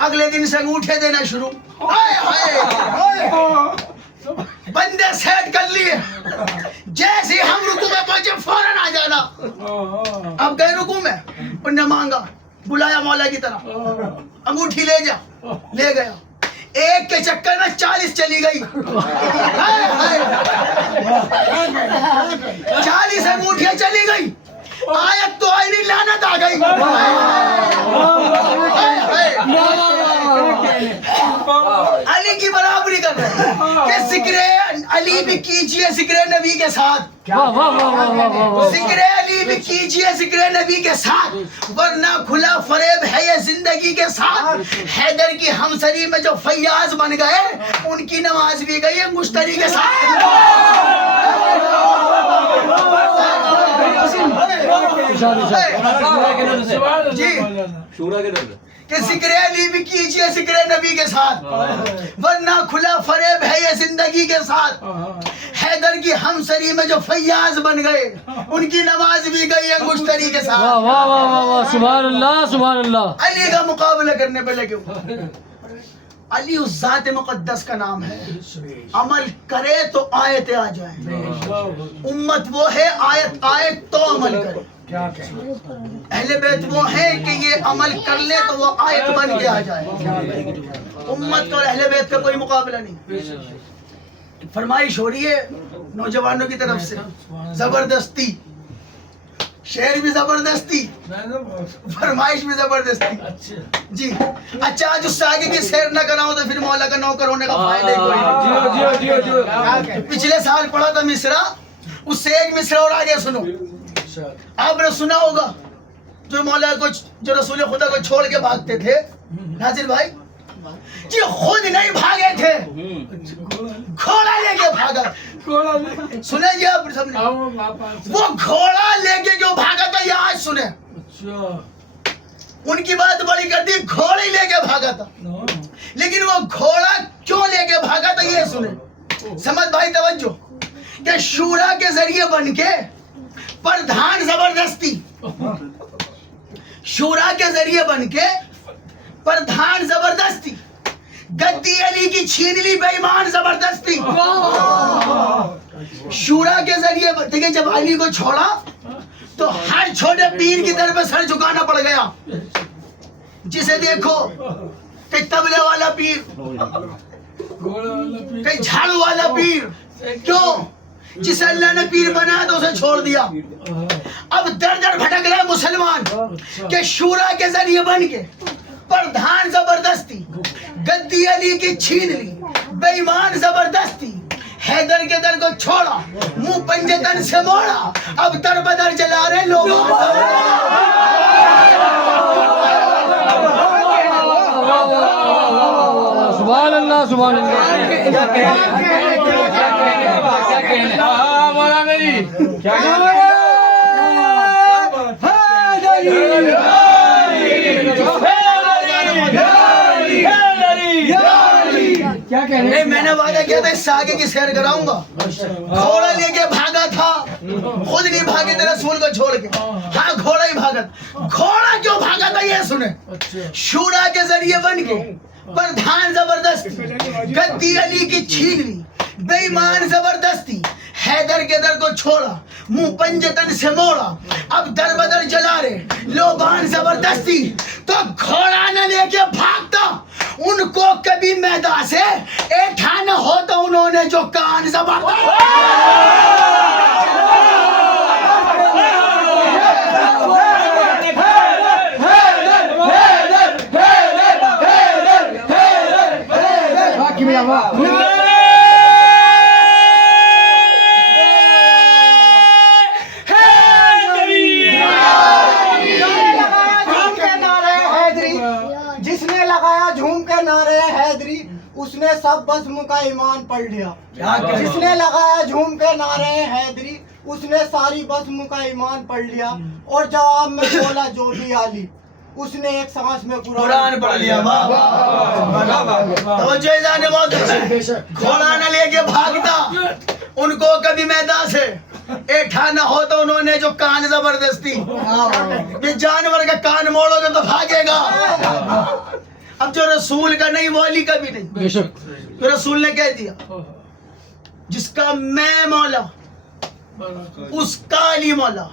اگلے دن سے انگوٹھے دینا شروع. بندے سیٹ کر لیے, جیسے ہم رکوع میں پہنچے فوراً آ جانا. اب گئے رکوع میں, انہوں نے مانگا, بلایا مولا کی طرح, انگوٹھی لے جا, لے گیا. ایک کے چکر میں 40 چلی گئی. 40 انگوٹھیاں چلی گئی. آیت تو آئی نہیں, لعنت آ گئی. علی کی برابری کر رہے ہیں کہ ذکر علی بھی کیجئے ذکر نبی کے ساتھ, ذکر علی بھی کیجئے ذکر نبی کے ساتھ, ورنہ کھلا فریب ہے یہ زندگی کے ساتھ. حیدر کی ہمسری میں جو فیاض بن گئے, ان کی نماز بھی گئی ہے مشتری کے ساتھ. جی کہ ذکر علی بھی کیجئے ذکر نبی کے ساتھ, ورنہ کھلا فریب ہے یہ زندگی کے ساتھ. حیدر کی ہمسری میں جو فیاض بن گئے, ان کی نماز بھی گئی ہے مشتری کے ساتھ. سبحان اللہ سبحان اللہ. علی کا مقابلہ کرنے پہ لگے ہوئے. علی اس ذات مقدس کا نام ہے, عمل کرے تو آیتیں آ جائیں. امت وہ ہے آیت آئے تو عمل کرے. اہل بیت وہ ہیں کہ یہ عمل کر لے تو وہ آیت بن کے آ جائے. امت اور اہل بیت کا کوئی مقابلہ نہیں. فرمائش ہو رہی ہے نوجوانوں کی طرف سے, زبردستی, شعر بھی زبردستی, فرمائش بھی زبردستی. جی اچھا, آج اس سے آگے کی سیر نہ کراؤں تو پھر مولا کا نوکر ہونے کا فائدہ ہی کوئی نہیں. پچھلے سال پڑھا تھا مصرع, اس سے ایک مصرع اور آگے سنو. آپ نے سنا ہوگا جو مولا کو, جو رسول خدا کو چھوڑ کے بھاگتے تھے, ناظر بھائی جی خود نہیں بھاگے تھے, گھوڑا لے کے بھاگا. سنیں جی آپ سب نے, وہ گھوڑا لے کے جو بھاگا تھا یہ آج سنیں. ان کی بات بڑی کر دی, گھوڑے لے کے بھاگا تھا, لیکن وہ گھوڑا کیوں لے کے بھاگا تھا یہ سنیں. سمجھ بھائی توجہ, کہ شورا کے ذریعے بن کے پردھان زبردستی, شورا کے ذریعے بن کے پردھان زبردستی, گدی علی کی چھین لی بے ایمان زبردستی. شورا کے ذریعے دیکھیں, جب علی کو چھوڑا تو ہر چھوٹے پیر کی طرف سر جھکانا پڑ گیا. جسے دیکھو کہ تبلے والا پیر, کہ جھاڑو والا پیر, کیوں؟ جسے اللہ نے پیر بنایا تو اسے چھوڑ دیا. اب در در بھٹک رہے مسلمان کہ شورا کے ذریعے بن کے پردھان زبردستی, گدی علی کی چھین لی بے ایمان زبردستی, حیدر کے در کو چھوڑا, منہ پنجے تن سے موڑا, اب در بدر جلا رہے لوگ. سبحان اللہ سبحان اللہ. مولانا جی نہیں, میں نے وعدہ کیا تھا اس سے آگے کی سیر کراؤں گا. گھوڑا لے کے بھاگا تھا, خود نہیں بھاگے تھے رسول کو چھوڑ کے. ہاں گھوڑا ہی بھاگا. گھوڑا کیوں بھاگا تھا یہ سنیں. شورا کے ذریعے بن کے پردھان زبردستی, گدی علی کی چھین لی بے ایمان زبردستی, حیدر کے در کو چھوڑا, منہ پنجے تن سے موڑا, اب در بدر جلا رہے لوبان زبردستی. تو گھوڑا نہ لے کے بھاگتا, ان کو کبھی کبھی میدان سے ایٹھا نہ ہو تو انہوں نے جو کان زبردست جس نے لگایا جھوم کے نعرے حیدری اس نے سب بزم کا ایمان پڑھ لیا. جس نے لگایا جھوم کے نعرے حیدری اس نے ساری بزم کا ایمان پڑھ لیا اور جواب میں بولا جو بھی علی اس نے ایک سانس میں قرآن پڑھ لیا. توجہ ادھر نے بہت اچھی. گھوڑا نہ لے کے بھاگتا, ان کو کبھی میدان سے ایٹھا نہ ہو تو انہوں نے جو کان زبردستی. یہ جانور کا کان موڑو گے تو بھاگے گا. اب جو رسول کا نہیں وہ علی کا بھی نہیں. تو رسول نے کہہ دیا جس کا میں مولا اس کا علی مولا.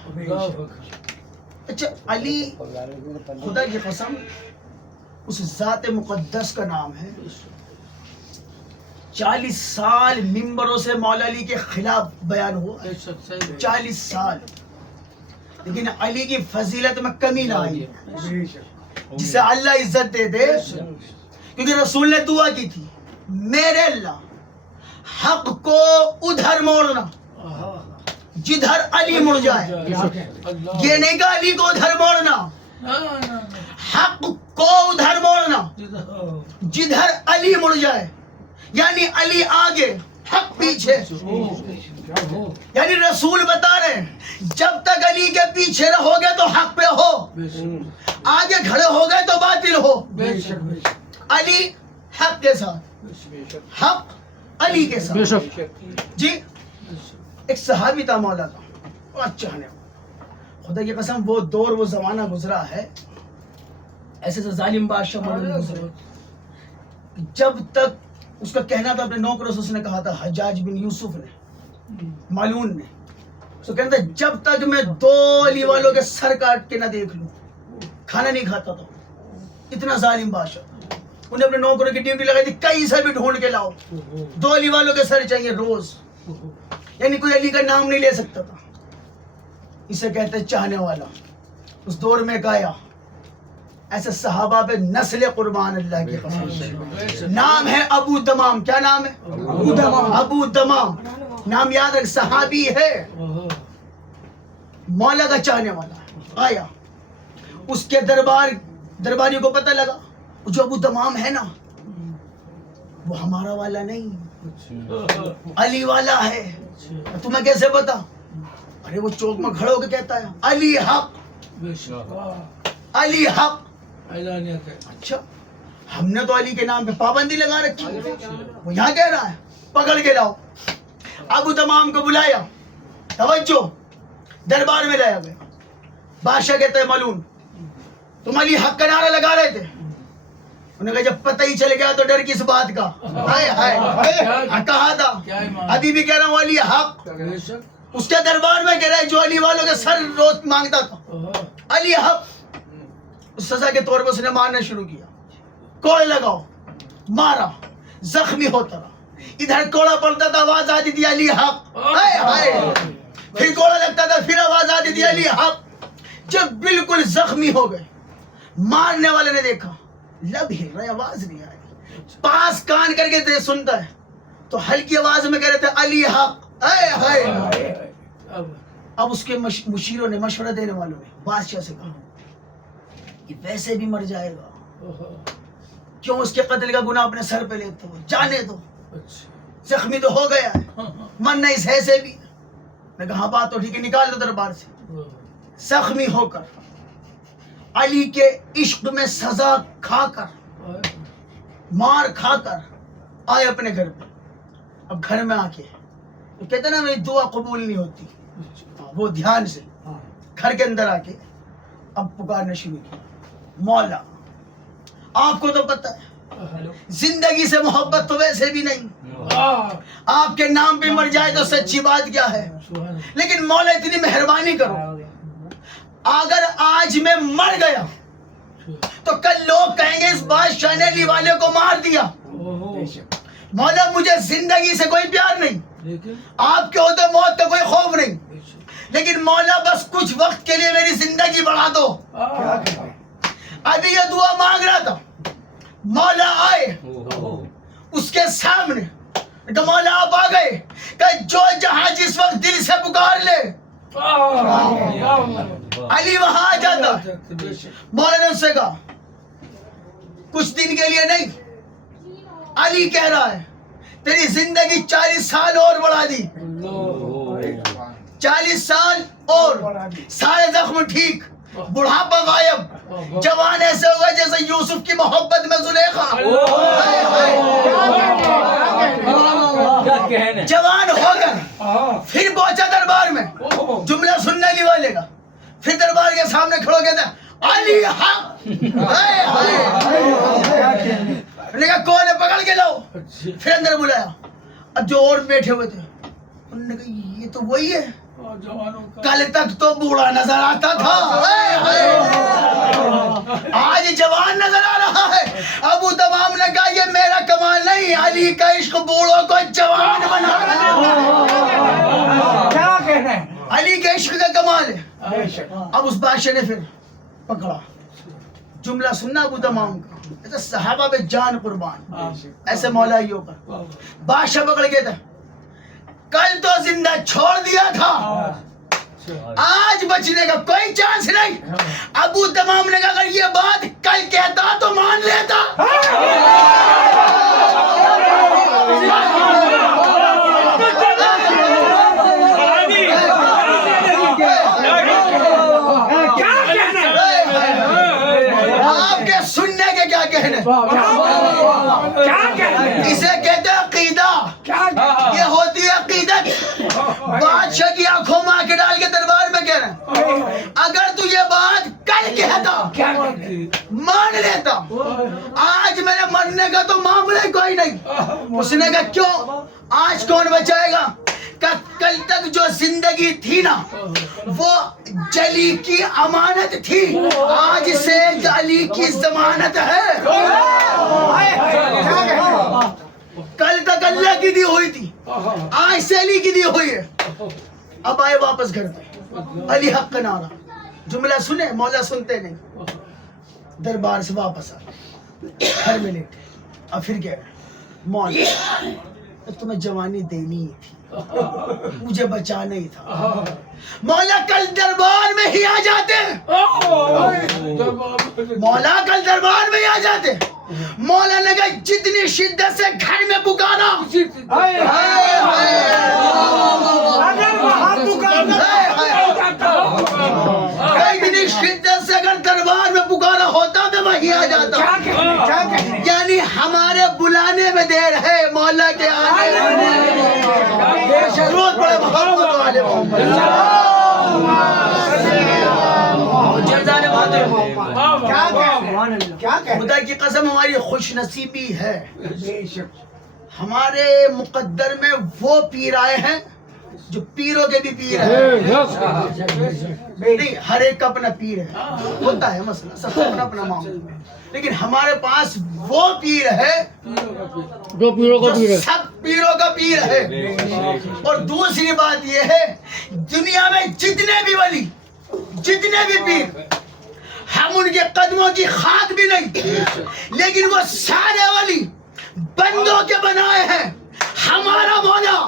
اچھا علی خدا کی قسم اس ذات مقدس کا نام ہے. 40 سال ممبروں سے مولا علی کے خلاف بیان ہوا, 40 سال, لیکن علی کی فضیلت میں کمی نہ آئی جسے اللہ عزت دے دے. کیونکہ رسول نے دعا کی تھی میرے اللہ حق کو ادھر موڑنا جدھر علی مڑ جائے. یہ نہیں کہا علی کو ادھر موڑنا, حق کو ادھر موڑنا جدھر علی مڑ جائے. یعنی علی آگے حق پیچھے. یعنی رسول بتا رہے ہیں جب تک علی کے پیچھے رہو گے تو حق پہ ہو, آگے کھڑے ہو گئے تو باطل ہو. علی حق کے ساتھ, حق علی کے ساتھ. جی ایک صحابی تھا مولا کا, بہت چاہنے والا. خدا کی قسم وہ دور وہ زمانہ گزرا ہے ایسے سے ظالم بادشاہ مولا گزرے. جب تک اس کا کہنا تھا اپنے نوکروں سے, اس نے کہا تھا حجاج بن یوسف نے, مالون نے, اس کو کہنا تھا جب تک میں 2 علی والوں کے سر کاٹ کے نہ دیکھ لوں کھانا نہیں کھاتا تھا. اتنا ظالم بادشاہ تھا. انہیں اپنے نوکروں کی ڈیوٹی لگائی تھی کہیں سے بھی ڈھونڈ کے لاؤ 2 علی والوں کے سر چاہیے روز. یعنی کوئی علی کا نام نہیں لے سکتا تھا. اسے کہتے چاہنے والا. اس دور میں گایا ایسے صحابہ پہ نسل قربان اللہ کی قسم. نام ہے ابو دمام. کیا نام ہے؟ ابو دمام. نام یاد رکھ, صحابی ہے, مولا کا چاہنے والا. آیا اس کے درباریوں کو پتہ لگا جو ابو دمام ہے نا وہ ہمارا والا نہیں, علی والا ہے. تمہیں کیسے پتا؟ ارے وہ چوک میں کھڑے ہو کے کہتا ہے علی حق, علی حق. اچھا ہم نے تو علی کے نام پہ پابندی لگا رکھی, وہ یہاں کہہ رہا ہے پکڑ کے لاؤ. ابو تمام کو بلایا, توجہ, دربار میں لایا گیا. بادشاہ کہتا ہے مالون تم علی حق کا نعرہ لگا رہے تھے. انہوں نے کہا جب پتہ ہی چل گیا تو ڈر کس بات کا. ہائے ہائے کہا تھا, ابھی بھی کہہ رہا ہوں علی حق. اس کے دربار میں کہہ رہا ہے جو علی والوں کے سر روز مانگتا تھا علی حق. اس سزا کے طور پر اس نے مارنا شروع کیا. کوڑے لگاؤ, مارا, زخمی ہوتا رہا. ادھر کوڑا پڑتا تھا آواز آتی تھی علی حق. ہائے ہائے. پھر کوڑا لگتا تھا پھر آواز آتی تھی علی حق. جب بالکل زخمی ہو گئے مارنے والے نے دیکھا لب ہل رہے, آواز نہیں آ رہی. پاس کان کر کے سنتا ہے تو ہلکی آواز میں کہہ رہے تھے علی حق. ہائے ہائے. اب اس کے مشیروں نے, مشورہ دینے والوں نے بادشاہ سے کہا یہ ویسے بھی مر جائے گا, کیوں اس کے قتل کا گناہ اپنے سر پہ لیتے ہو, جانے دو. زخمی تو ہو گیا ہے, مرنا اس ہے سے بھی. میں کہا بات تو ٹھیک ہے, نکال دو دربار سے. زخمی ہو کر علی کے عشق میں سزا کھا کر, مار کھا کر آئے اپنے گھر پہ. اب گھر میں آ کے کہتے نا میری دعا قبول نہیں ہوتی, وہ دھیان سے گھر کے اندر آ کے اب پکارنا شروع کیا مولا. آپ کو تو پتہ ہے زندگی سے محبت تو ویسے بھی نہیں, آپ کے نام پہ مر جائے تو سچی بات کیا ہے, لیکن مولا اتنی مہربانی کرو اگر آج میں مر گیا تو کل لوگ کہیں گے اس بادشاہ نے علی والے کو مار دیا. مولا مجھے زندگی سے کوئی پیار نہیں, آپ کے عہدے موت کا کوئی خوف نہیں, لیکن مولا بس کچھ وقت کے لیے میری زندگی بڑھا دو. ابھی یہ دعا مانگ رہا تھا, مولا آئے اس کے سامنے, تو مولا آپ آ گئے کہ جو جہاں جس وقت دل سے پکار لے علی وہاں آ جاتا. مولا نے اس سے کہا کچھ دن کے لیے نہیں, علی کہہ رہا ہے تیری زندگی 40 سال اور بڑھا دی, 40 سال اور, سارے زخم ٹھیک, بڑھاپا غائب, جوان ایسے ہوگا جیسے یوسف کی محبت میں زلیخا. جوان ہو کر پھر پہنچا دربار میں, جملہ سننے علی والے کا, پھر دربار کے سامنے کھڑو کہتا ہے علی حق. نے کہا کون ہے, پکڑ کے لاؤ. پھر اندر بلایا, اب جو اور بیٹھے ہوئے تھے انہوں نے کہا یہ تو وہی ہے کل تک تو بوڑھا نظر آتا تھا, آج جوان نظر آ رہا ہے. ابو تمام نے کہا یہ میرا کمال نہیں, علی کا عشق بوڑھوں کو جوان بنا رہا ہے, علی کے عشق کا کمال ہے. اب اس بادشاہ نے پھر پکڑا, جملہ سننا ابو تمام کا, صحابہ پہ جان قربان, ایسے مولائیوں پر. بادشاہ پکڑ کے تھا, کل تو زندہ چھوڑ دیا تھا, آج بچنے کا کوئی چانس نہیں. ابو تمام نے کہا اگر یہ بات کل کہتا تو مان لیتا. آپ کے سننے کے کیا کہنے, اسے کہتے ہیں عقیدہ. یہ ہوتی ہے عقیدت. بادشاہ کی آنکھوں میں آنکھیں ڈال کے دربار میں کہہ رہے ہیں اگر تو یہ بات کل کہتا مان لیتا, آج میرے مرنے کا تو معاملہ کوئی نہیں. اس نے کہا کیوں, آج کون بچائے گا؟ کہ کل تک جو زندگی تھی نا وہ جلی کی امانت تھی, آج سے علی کی ضمانت ہے. کل تک اللہ کی دی ہوئی تھی, آج سے علی کی دی ہوئی ہے. اب آئے واپس گھر پہ, علی حق کا نعرہ, جملہ سنے, مولا سنتے نہیں. دربار سے واپس آ گھر میں لیٹے. اب پھر کہہ رہے مولا تمہیں جوانی دینی ہی تھی, مجھے بچانا ہی تھا. مولا کل دربار میں ہی آ جاتے, مولا کل دربار میں ہی آ جاتے. مولا نے کہا جتنی شدت سے گھر میں پکارا, اتنی شدت سے اگر دربار میں پکارا ہوتا میں وہیں آ جاتا. یعنی ہمارے بلانے میں دیر ہے, مولا کے آنے میں. درود پڑھے محمد والے محمد. خدا کی قسم ہماری خوش نصیبی ہے, ہمارے مقدر میں وہ پیر آئے ہیں جو پیروں کے بھی پیر ہیں. نہیں, ہر ایک کا اپنا پیر ہے, ہوتا ہے مسئلہ, سب کا اپنا اپنا معاملہ, لیکن ہمارے پاس وہ پیر ہے جو سب پیروں کا پیر ہے. اور دوسری بات یہ ہے دنیا میں جتنے بھی ولی, جتنے بھی پیر, ہم ان کے قدموں کی خاک بھی نہیں, لیکن وہ سارے ولی بندوں کے بنائے ہیں. ہمارا مولا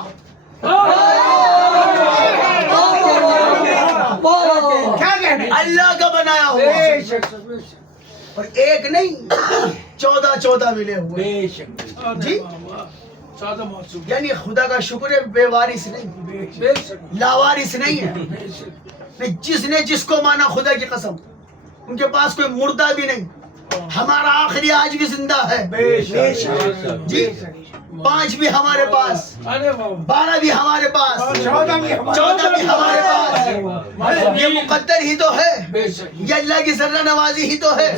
اللہ کا بنایا ہوا, اور ایک نہیں 14 ملے ہوئے. جی یعنی خدا کا شکر ہے بے وارث نہیں, لاوارث نہیں ہے. جس نے جس کو مانا خدا کی قسم, ان کے پاس کوئی مردہ بھی نہیں. ہمارا آخری آج بھی زندہ ہے. جی 5 بھی ہمارے پاس, 12 بھی ہمارے پاس, 14 بھی ہمارے پاس. یہ مقدر ہی تو ہے, یہ اللہ کی ذرہ نوازی ہی تو ہے.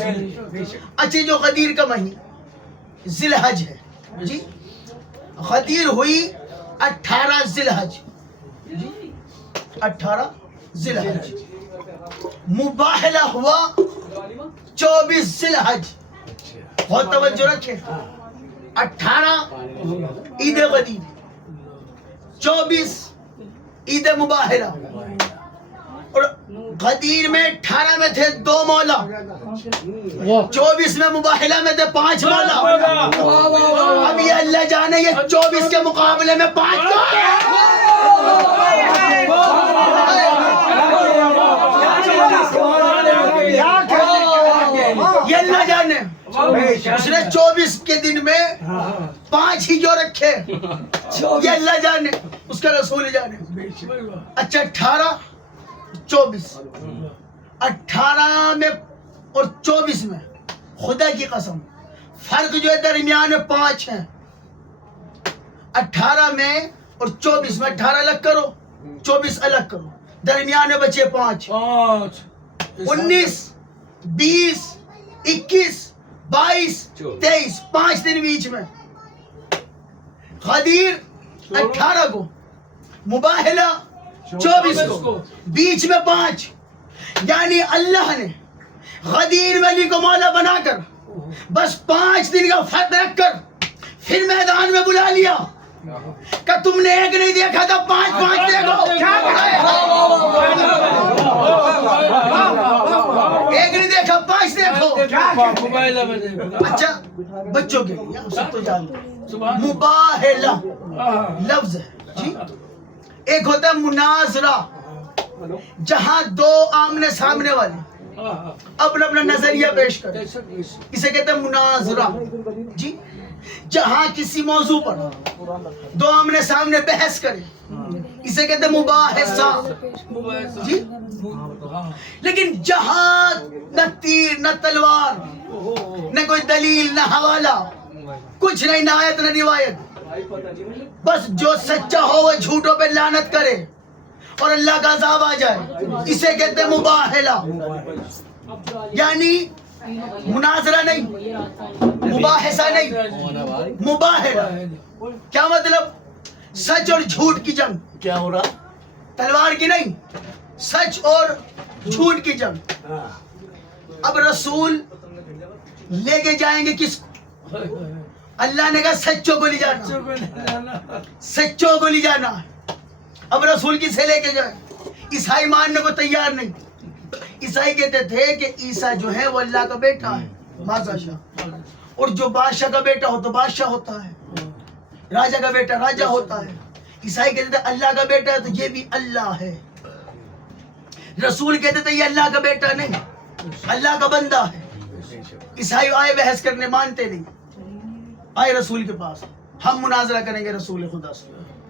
اچھا جو غدیر کا مہینہ ذی الحج ہے, جی غدیر ہوئی 18 ذی الحج, 18 ذی الحج. مباہلہ ہوا 24 ذی-الحج، بہت توجہ رکھے، 18 عید غدیر، 24 عید مباہرہ، اور غدیر میں 18 میں تھے 2 مولا، 24 میں مباہلہ میں تھے 5 مولا. اب یہ اللہ جانے یہ 24 کے مقابلے میں 5 کون ہے؟ یہ اللہ جانے. اس نے 24 کے دن میں 5 ہی جو رکھے، یہ اللہ جانے، اس کا رسول جانے. اچھا 18 24، 18 میں اور 24 میں خدا کی قسم فرق جو ہے درمیان میں 5 ہے. 18 میں اور 24 میں 18 الگ کرو، 24 الگ کرو، درمیان میں بچے 5. 19 20 21 22 23 5 دن بیچ میں. غدیر 18 کو، مباہلہ 24 کو، بیچ میں 5. یعنی اللہ نے غدیر ولی کو مولا بنا کر بس 5 دن کا فرق رکھ کر پھر میدان میں بلا لیا کہ تم نے ایک نہیں دیکھا تھا 5 دیکھو. ایک نہیں دیکھا 5 دیکھو. اچھا بچوں کے لیے سب تو جانتے مباہلہ لفظ ہے جی. ایک ہوتا ہے مناظرہ، جہاں 2 آمنے سامنے والے اپنا اپنا نظریہ پیش کریں، اسے کہتے ہیں مناظرہ جی. جہاں کسی موضوع پر 2 آمنے سامنے بحث کریں، اسے کہتے ہیں مباحثہ جی. لیکن جہاں نہ تیر نہ تلوار نہ کوئی دلیل نہ حوالہ، کچھ نہیں، نہ آیت نہ روایت، بس جو سچا ہو وہ جھوٹوں پہ لعنت کرے اور اللہ کا عذاب آ جائے، اسے کہتے ہیں مباہلہ. یعنی مناظرہ نہیں، مباحثہ نہیں، مباہلہ. کیا مطلب؟ سچ اور جھوٹ کی جنگ. کیا ہو رہا؟ تلوار کی نہیں، سچ اور جھوٹ کی جنگ. اب رسول لے کے جائیں گے کس کو؟ اللہ نے کہا سچوں کو لے جانا، سچوں کو لے جانا. اب رسول کسے لے کے جائیں؟ عیسائی ماننے کو تیار نہیں. عیسائی کہتے تھے کہ عیسیٰ جو ہے وہ اللہ کا بیٹا ہے، ماشاءاللہ، اور جو بادشاہ کا بیٹا ہو تو بادشاہ ہوتا ہے، راجہ کا بیٹا راجہ ہوتا ہے. عیسائی کہتے تھے اللہ کا بیٹا ہے تو یہ بھی اللہ ہے. رسول کہتے تھے یہ اللہ کا بیٹا نہیں، اللہ کا بندہ ہے. عیسائی آئے بحث کرنے، مانتے نہیں، آئے رسول کے پاس، ہم مناظرہ کریں گے رسول خدا سے.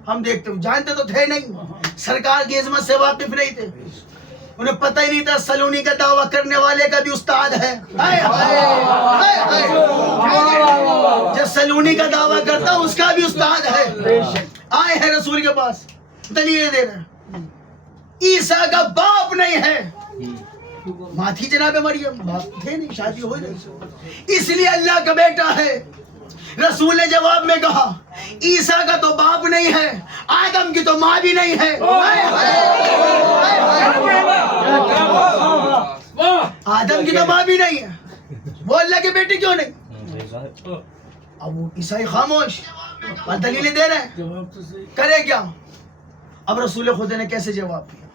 ہم دیکھتے ہیں، جانتے تو تھے نہیں، سرکار کی عظمت سے واقف نہیں تھے، انہیں پتہ ہی نہیں تھا سلونی کا دعویٰ کرنے والے کا بھی استاد ہے. جب سلونی کا دعویٰ کرتا اس کا بھی استاد ہے. آئے ہیں رسول کے پاس، دلیل دے رہے ہیں عیسیٰ کا باپ نہیں ہے. ماں تھی جناب مریم، باپ تھے نہیں، شادی ہوئی نہیں، اس لیے اللہ کا بیٹا ہے. رسول نے جواب میں کہا عیسیٰ کا تو باپ نہیں ہے، آدم کی تو ماں بھی نہیں ہے. آدم کی تو ماں بھی نہیں ہے، وہ اللہ کے بیٹے کیوں نہیں؟ اب وہ عیسائی خاموش اور دلیلیں دے رہے ہیں، کرے کیا؟ اب رسول خدا نے کیسے جواب دیا؟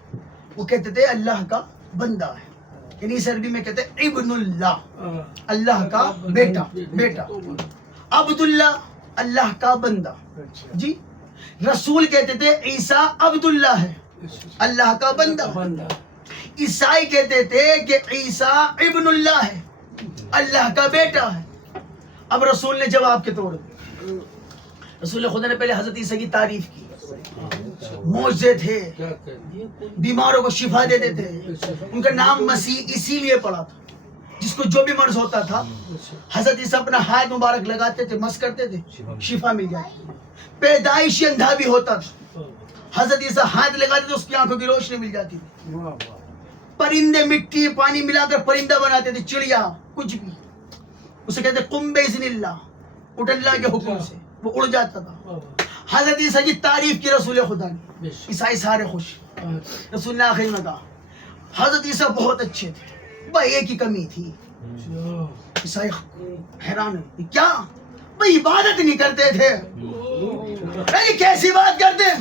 وہ کہتے تھے اللہ کا بندہ ہے، یعنی اس عربی میں کہتے ہیں ابن اللہ، اللہ کا بیٹا، بیٹا. عبداللہ اللہ کا بندہ جی. رسول کہتے تھے عیسیٰ عبداللہ ہے، اللہ کا بندہ. عیسائی کہتے تھے کہ عیسیٰ ابن اللہ ہے، اللہ کا بیٹا ہے. اب رسول نے جواب کے طور پہ، رسول خدا نے پہلے حضرت عیسیٰ کی تعریف کی، معجزے تھے، بیماروں کو شفا دیتے تھے. ان کا نام مسیح اسی لیے پڑا تھا، جس کو جو بھی مرض ہوتا تھا حضرت عیسیٰ اپنا ہاتھ مبارک لگاتے تھے، مس کرتے تھے، شفا مل جاتی. پیدائشی اندھا بھی ہوتا تھا، حضرت عیسیٰ ہاتھ لگاتے تھے، اس کی آنکھوں کی روشنی مل جاتی تھی. پرندے مٹی پانی ملا کر پرندہ بناتے تھے، چڑیا کچھ بھی، اسے کہتے قم باذن اللہ، اٹھ اللہ کے حکم سے، وہ اڑ جاتا تھا. حضرت عیسیٰ کی تعریف کی رسول خدا نے، عیسائی سارے خوش. رسول نے آخر میں کہا حضرت عیسیٰ بہت اچھے تھے، بھائی ایک ہی کمی تھی، عیسائی حیران ہے، کیا بھائی عبادت نہیں کرتے تھے؟ نہیں کیسی بات کرتے ہیں؟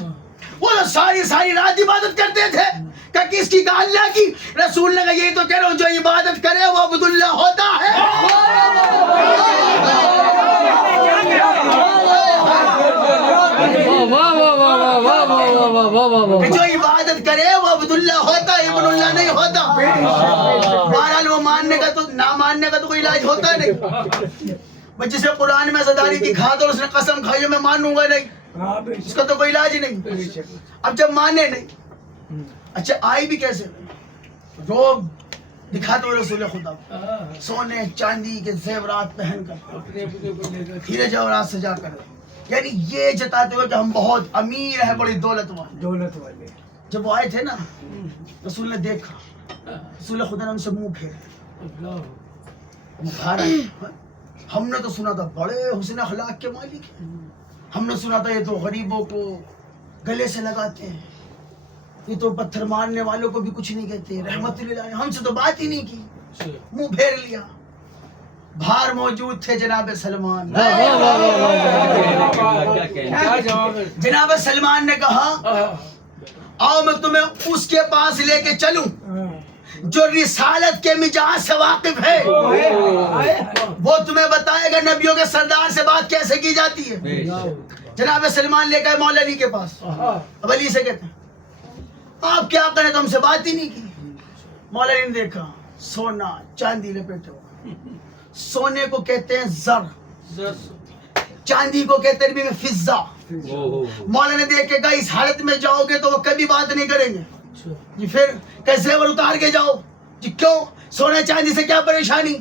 وہ تو ساری رات عبادت کرتے تھے. کہ کس کی؟ کہا اللہ کی. رسول نے کہا یہی تو کہہ رہا ہوں، جو عبادت کرے وہ عبداللہ ہوتا ہے. کہ جو عبادت کرے وہ عبداللہ ہوتا ہے، ابن اللہ نہیں ہوتا. بہرحال وہ ماننے کا تو نہ ماننے کا تو کوئی علاج ہوتا نہیں. جسے قرآن میں زداری دکھا دو، اس نے قسم کھائی میں مانوں گا نہیں، اس کا تو کوئی علاج نہیں. اب جب مانے نہیں، اچھا آئی بھی کیسے؟ روب دکھاتے ہوئے رسول خدا سونے چاندی کے زیورات پہن کر، ہیرے جواہرات سجا کر، یعنی یہ جتاتے ہوئے کہ ہم بہت امیر ہیں، بڑی دولت والے. جب وہ آئے تھے نا، رسول نے دیکھا، رسول خدا نے ان سے منہ پھیرا. ہم نے تو سنا تھا بڑے حسن اخلاق کے مالک ہیں، ہم نے سنا تھا یہ تو غریبوں کو گلے سے لگاتے ہیں، یہ تو پتھر مارنے والوں کو بھی کچھ نہیں کہتے، رحمت اللہ. ہم سے تو بات ہی نہیں کی، منہ پھیر لیا. باہر موجود تھے جناب سلمان. جناب سلمان نے کہا آؤ میں تمہیں اس کے پاس لے کے چلوں جو رسالت کے مجاز سے واقف ہے، وہ تمہیں بتائے گا نبیوں کے سردار سے بات کیسے کی جاتی ہے. جناب سلمان لے گئے مولا علی کے پاس. اب علی سے کہتے ہیں آپ کیا کریں، تو ہم سے بات ہی نہیں کی. مولا علی نے دیکھا سونا چاندی لپیٹے ہوا. سونے کو کہتے ہیں زر، چاندی کو کہتے ہیں فضہ. مولا نے دیکھ کے کہا اس حالت میں جاؤ گے تو وہ کبھی بات نہیں کریں گے. جی پھر کہ زیور اتار کے جاؤ. جی کیوں؟ سونے چاندی سے کیا پریشانی؟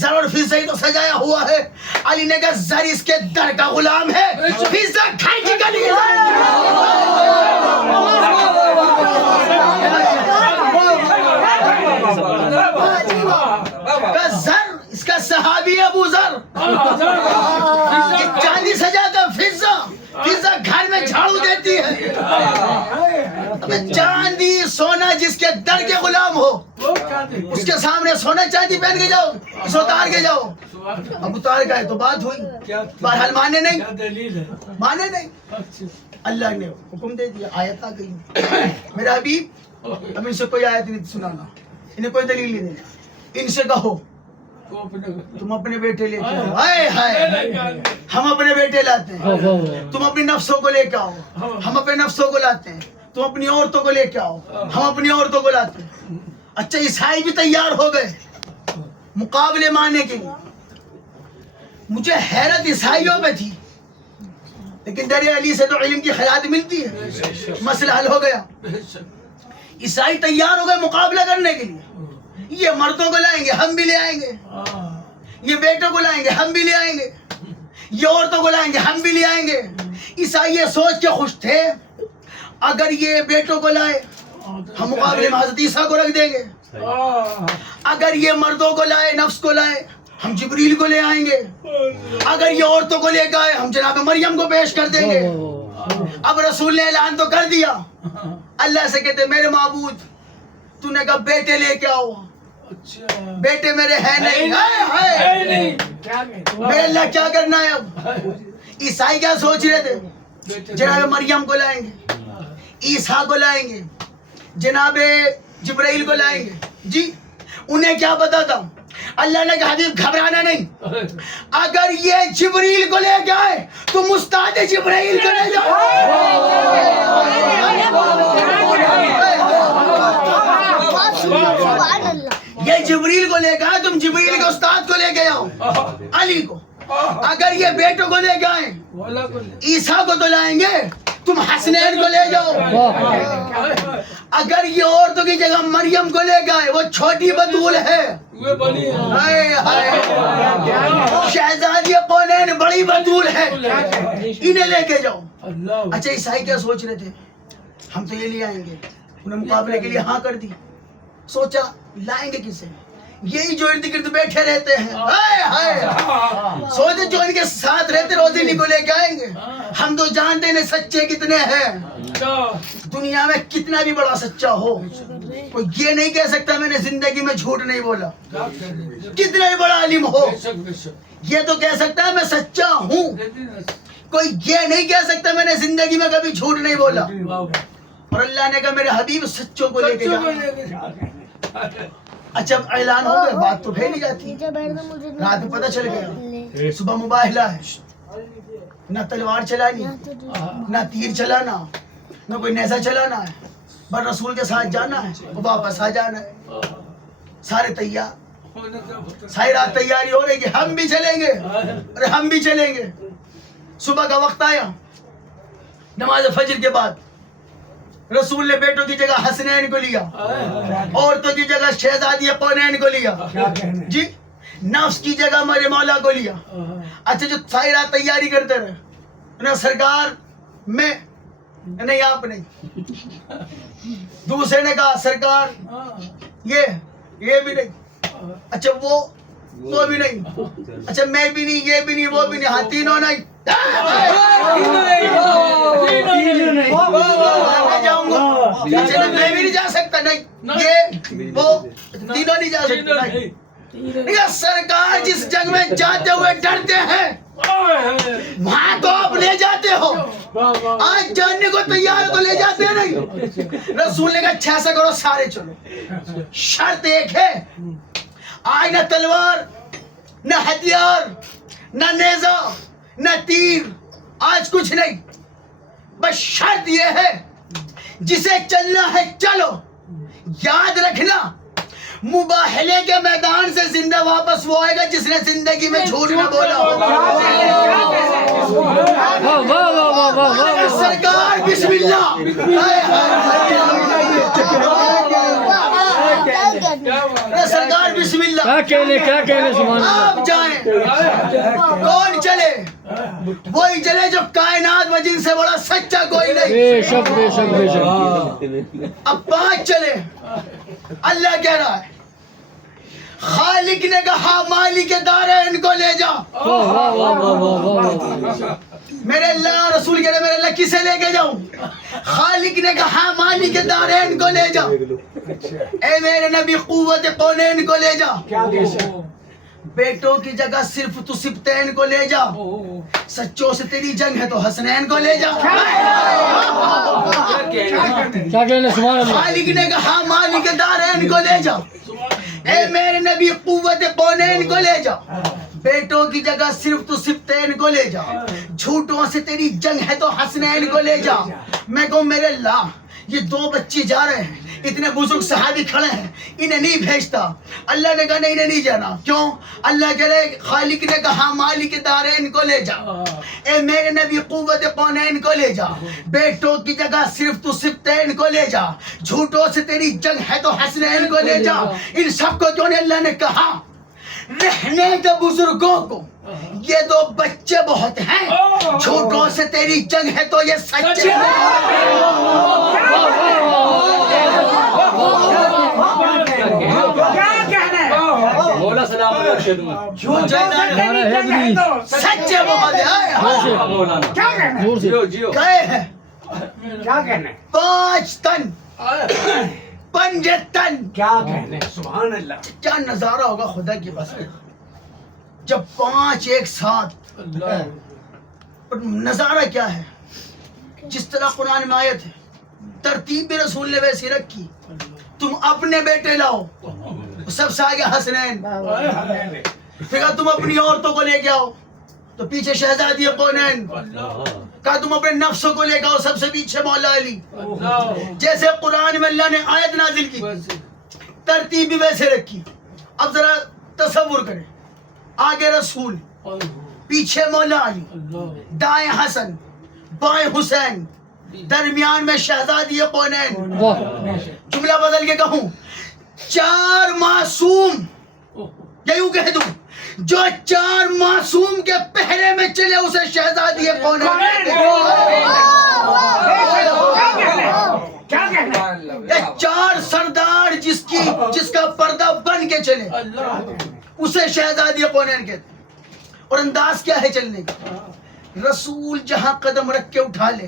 زر اور فضہ ہی تو سجایا ہوا ہے. علی نے کہا زر اس کے در کا غلام ہے، فضہ گھر کی گلی کا زر اس کا صحابی ہے ابو ذر. چاندی سجاتا فضہ گھر میں جھاڑو دیتی ہے. چاندی سونا جس کے در کے غلام ہو، اس کے سامنے سونا چاندی پہن کے جاؤ، اسے اتار کے جاؤ. اب اتار گئے تو بات ہوئی، بہرحال مانے نہیں. اللہ نے حکم دے دیا، آیت آ گئی. میرا حبیب اب ان سے کوئی آیت نہیں سنانا، انہیں کوئی دلیل نہیں دینا. ان سے کہو تم اپنے بیٹے لے کے آؤ. ہائے ہائے ہم اپنے بیٹے لاتے ہیں، تم اپنی نفسوں کو لے کے آؤ. ہم اپنے نفسوں کو لاتے ہیں، تم اپنی عورتوں کو لے کے آؤ. ہم اپنی عورتوں کو لاتے ہیں. اچھا عیسائی بھی تیار ہو گئے مقابلے ماننے کے لیے. مجھے حیرت عیسائیوں پہ تھی، لیکن در علی سے تو علم کی خیرات ملتی ہے، مسئلہ حل ہو گیا. عیسائی تیار ہو گئے مقابلہ کرنے کے لیے. یہ مردوں کو لائیں گے ہم بھی لے آئیں گے، یہ بیٹوں کو لائیں گے ہم بھی لے آئیں گے، یہ عورتوں کو لائیں گے ہم بھی لے آئیں گے. عیسائی یہ سوچ کے خوش تھے اگر یہ بیٹوں کو لائے ہم مقابلے میں حضرت عیسیٰ کو رکھ دیں گے، اگر یہ مردوں کو لائے نفس کو لائے ہم جبریل کو لے آئیں گے، اگر یہ عورتوں کو لے گئے ہم جناب مریم کو پیش کر دیں گے. اب رسول نے اعلان تو کر دیا. اللہ سے کہتے میرے معبود تو نے کہا بیٹے لے کے آؤ، بیٹے میرے ہیں نہیں. میرے اللہ کیا کرنا ہے اب؟ عیسائی کیا سوچ رہے تھے؟ جناب مریم کو لائیں گے، عیسیٰ کو لائیں گے، جناب جبرائیل کو لائیں گے. جی انہیں کیا پتا تھا؟ اللہ نے کہا حبیب گھبرانا نہیں، اگر یہ جبریل کو لے گئے تو مستعد جبرائیل کو لے جاؤ. یہ جبریل کو لے گئے تم جبریل کے استاد کو لے کے آؤ، علی کو. اگر یہ بیٹوں کو لے گئے عیسیٰ کو تو لائیں گے، تم حسنین کو لے جاؤ. اگر یہ عورتوں کی جگہ مریم کو لے گئے وہ چھوٹی بطول ہے، شہزادی کونین بڑی بطول ہے، انہیں لے کے جاؤ. اچھا عیسائی کیا سوچ رہے تھے؟ ہم تو یہ لے آئیں گے. انہیں مقابلے کے لیے ہاں کر دی. سوچا لائیں گے کسے؟ یہی جو ارد گرد بیٹھے رہتے ہیں، سوچے جو ان کے ساتھ رہتے روزی نہیں کو لے کے آئیں گے. ہم تو جانتے ہیں سچے کتنے ہیں. دنیا میں کتنا بھی بڑا سچا ہو کوئی یہ نہیں کہہ سکتا میں نے زندگی میں جھوٹ نہیں بولا. کتنا بھی بڑا عالم ہو یہ تو کہہ سکتا ہے میں سچا ہوں. کوئی یہ نہیں کہہ سکتا میں نے زندگی میں کبھی جھوٹ نہیں بولا. اور اللہ نے کہا میرے حبیب سچوں کو لے کے جا. اچھا اب اعلان ہو گئے بات تو پھیلی جاتی ہے. رات میں پتہ چل گیا صبح مباہلہ ہے. نہ تلوار چلانی نہ تیر چلانا نہ کوئی نیزہ چلانا ہے. بس رسول کے ساتھ جانا ہے اور واپس آ جانا ہے. سارے تیار ساری رات تیاری ہو رہی کہ ہم بھی چلیں گے اور ہم بھی چلیں گے. صبح کا وقت آیا نماز فجر کے بعد رسول نے بیٹوں کی جگہ حسنین کو لیا عورتوں کی جگہ شہزادی کونین کو لیا جی نفس کی جگہ میرے مولا کو لیا. اچھا جو ساری رات تیاری کرتے رہے انہیں سرکار میں نہیں آپ نہیں. دوسرے نے کہا سرکار یہ بھی نہیں. اچھا وہ بھی نہیں. اچھا میں بھی نہیں یہ بھی نہیں وہ بھی نہیں. ہاں تینوں نہیں. میں جاؤں گا. اچھا میں بھی نہیں جا سکتا. نہیں یہ وہ تینوں نہیں جا سکتے. یہ سرکار جس جنگ میں جاتے ہوئے ڈرتے ہیں وہاں تو آپ لے جاتے ہو. آج جاننے کو تیار تو لے جاتے ہیں نہیں. رسول نے کہا اچھا ایسا کرو سارے چلو. شرط ایک ہے آج نہ تلوار نہ ہتھیار نہ نیزہ نہ تیر آج کچھ نہیں. بس شرط یہ ہے جسے چلنا ہے چلو. یاد رکھنا مباہلے کے میدان سے زندہ واپس وہ آئے گا جس نے زندگی میں جھوٹ نہ بولا ہوگا. سرکار بسم اللہ. سرکار بسم اللہ. کیا کہنے سبحان اللہ. آپ جائیں. کون چلے؟ وہی چلے جو کائنات میں جن سے بڑا سچا کوئی نہیں. بے شک بے شک بے شک. اب 5 چلے. اللہ کہہ رہا ہے خالق نے کہا مالک دارین کو لے جا. میرے اللہ رسول کہہ رہے میرے اللہ کسے لے کے جاؤں؟ خالق نے کہا مالک دارین کو لے جا. اے میرے نبی قوت کونین کو لے جا. بیٹوں کی جگہ صرف تو سبتین کو لے جا. سچوں سے تیری جنگ ہے تو حسنین کو لے جا. کیا کہنے سبحان اللہ. خالق نے کہا مالک دارین کو لے جا. اے میرے نبی قوت کونین کو لے جا. بیٹوں کی جگہ صرف تو سبتین کو لے جا. جھوٹوں سے تیری جنگ ہے تو حسنین کو لے جا. میں کہوں میرے اللہ یہ 2 بچے جا رہے ہیں اتنے بزرگ صحابی کھڑے ہیں انہیں نہیں بھیجتا. اللہ نے کہا نہیں انہیں نہیں جانا. کیوں؟ اللہ کہہ رہے خالق نے کہا مالک دارین کو لے جا. اے میرے نبی قوت کونین کو لے جا. بیٹوں کی جگہ صرف تو سبتین کو لے جا. جھوٹوں سے تیری جنگ ہے تو حسنین کو لے جا. ان سب کو کیوں نے اللہ نے کہا رہنے کے بزرگوں کو یہ 2 بچے بہت ہیں. جھوٹوں سے تیری جنگ ہے تو یہ سچے مولا سلام سچے بہت ہیں. کیا کہنا 5 تن 5 تن. کیا کہنا سبحان اللہ. کیا نظارہ ہوگا خدا کی بس جب 5 ایک ساتھ. نظارہ کیا ہے؟ جس طرح قرآن میں آیت ہے ترتیب بھی رسول نے ویسی رکھی. تم اپنے بیٹے لاؤ سب سے آگے حسنین. پھر کہا تم اپنی عورتوں کو لے کے آؤ تو پیچھے شہزادی کونین. کہا تم اپنے نفسوں کو لے کے آؤ سب سے پیچھے مولا علی. جیسے قرآن میں اللہ نے آیت نازل کی ترتیب بھی ویسے رکھی. اب ذرا تصور کریں آگے رسول پیچھے مولا علی دائیں حسن بائیں حسین درمیان میں شہزادی کونین. جملہ بدل کے کہوں 4 معصوم یا یوں کہہ دوں جو 4 معصوم کے پہرے میں چلے اسے شہزادی کونین. یہ 4 سردار جس کا پردہ بن کے چلے اسے شہزادی کونین کہتے. اور انداز کیا ہے چلنے کا؟ رسول جہاں قدم رکھ کے اٹھا لے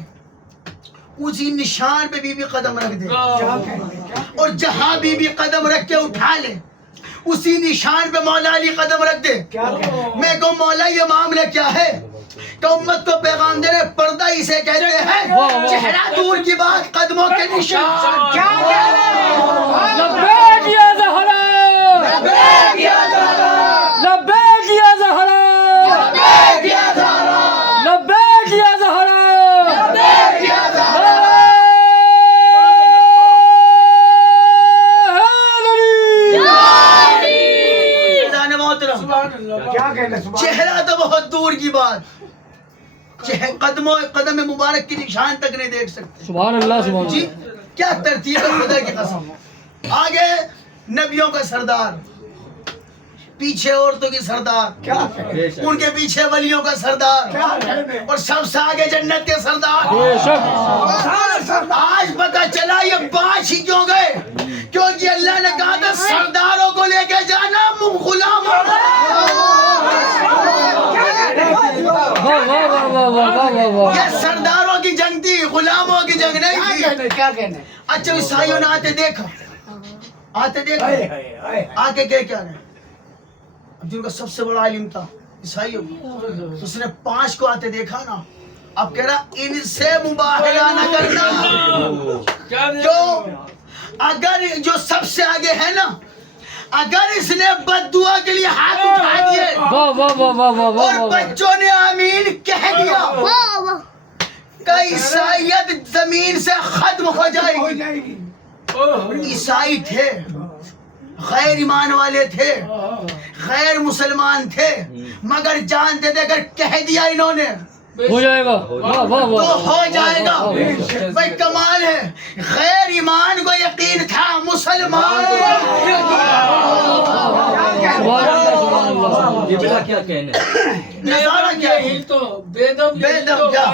اسی نشان پہ بی بی قدم رکھ دے اور جہاں بی بی قدم رکھ کے اٹھا لے اسی نشان پہ مولا علی قدم رکھ دے. میں کہوں مولا یہ معاملہ کیا ہے کہ امت کو پیغام دے رہے پردہ اسے کہتے ہیں چہرہ دور کی بات قدموں کے نشان. کیا لبیک یا زہرا لبیک یا زہرا لبیک یا زہرا لبیک یا زہرا لبیک یا زہرا لبیک یا زہرا. کیا کہنا چہرہ تو بہت دور کی بات قدم مبارک کی نشان تک نہیں دیکھ سکتے. سبحان اللہ سبحان اللہ. جی کیا ترتیب ہے خدا کی قسم. آگے نبیوں کا سردار پیچھے عورتوں کی سردار ان کے پیچھے ولیوں کا سردار اور سب سے آگے جنت کے سردار. بے شک آج پتہ چلا یہ 5 ہی کیوں گئے کیونکہ اللہ نے کہا تھا سرداروں کو لے کے جانا غلاموں واہ واہ واہ واہ واہ واہ واہ. یہ سرداروں کی جنگ تھی غلاموں کی جنگ نہیں تھی. کیا کہنا اچھا عیسائیوں نے آتے دیکھا آتے کیا رہے اب جن کا سب سے بڑا علم تھا عیسائیوں کو اس نے 5 کو آتے دیکھا نا اب کہہ رہا ان سے مباہلہ نہ کرنا. کیوں اگر جو سب سے آگے ہے نا اگر اس نے بد دعا کے لیے ہاتھ اٹھا دیے واہ واہ واہ واہ واہ واہ اور واہ. بچوں نے آمین کہہ دیا کہ عیسائیت زمین سے ختم ہو جائے گی. عیسائی تھے غیر ایمان والے تھے غیر مسلمان تھے مگر جانتے تھے اگر کہہ دیا انہوں نے ہو جائے گا. واہ واہ تو واہ. ہو جائے گا. بھائی کمال ہے غیر ایمان کو یقین تھا مسلمان سبحان اللہ سبحان اللہ. یہ بلا کیا کہنا ہے؟ نظارہ کیا ہے بیدم کیا؟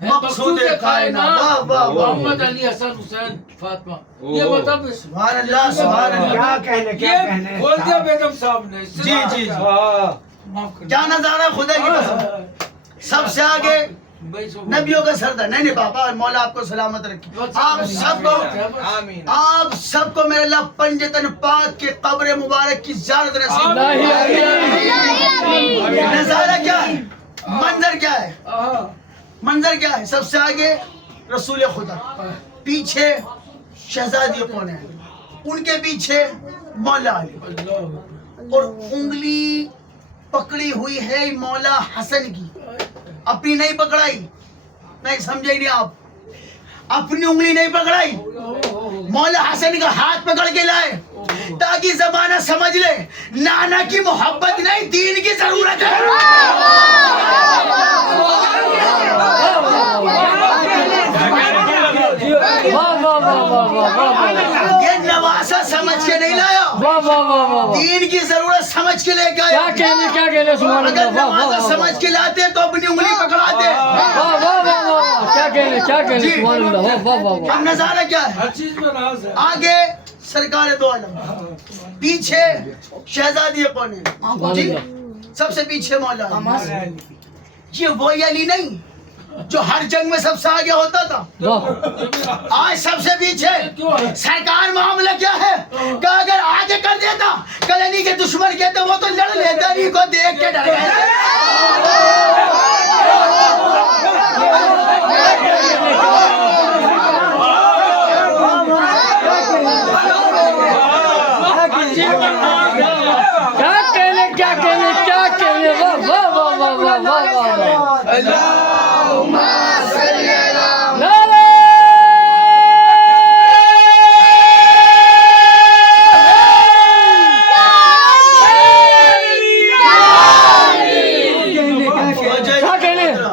مقصود کائنات. واہ واہ واہ. محمد علی حسن حسین فاطمہ یہ بتا سبحان اللہ سبحان اللہ. کیا کہنا کھول دیا بیگم صاحب نے. جی جی معاف کر کیا نظارہ ہے خدا کی قسم. سب سے آگے نبیوں کا سردار. نہیں بابا مولا آپ کو سلامت رکھے. آپ سب کو میرے اللہ پنجتن پاک کے قبر مبارک کی زیارت نصیب. نظارہ کیا ہے منظر کیا ہے منظر کیا ہے. سب سے آگے رسول خدا پیچھے شہزادی کون ہے ان کے پیچھے مولا علی اور انگلی پکڑی ہوئی ہے مولا حسن کی. اپنی نہیں پکڑائی نہیں سمجھے نہیں آپ اپنی انگلی نہیں پکڑائی مولا حسن کا ہاتھ پکڑ کے لائے تاکہ زمانہ سمجھ لے نانا کی محبت نہیں دین کی ضرورت ہے. واہ واہ واہ واہ واہ. یہ نواسا سمجھ کے نہیں لایا واہ واہ واہ واہ. دین کی ضرورت سمجھ کے لے کے آیا. کیا کہنے سبحان اگر اللہ. واہ واہ نوازا واہ. سمجھ کے لاتے تو اپنی انگلی پکڑاتے. واہ واہ واہ واہ. کیا کہنے سبحان اللہ. واہ واہ واہ واہ. اب نظارہ کیا ہے ہر چیز میں راز ہے. آگے سرکار دو عالم پیچھے شہزادی کون ہے جی سب سے پیچھے مولا علی. یہ وہی علی نہیں جو ہر جنگ میں سب سے آگے ہوتا تھا واہ آج سب سے پیچھے. سرکار معاملہ کیا ہے کہ اگر آگے کر دیتا کل علی کے دشمن کہتے وہ تو لڑ لیتا علی کو دیکھ کے ڈر گئے. کیا کہنے واہ واہ واہ واہ واہ واہ واہ.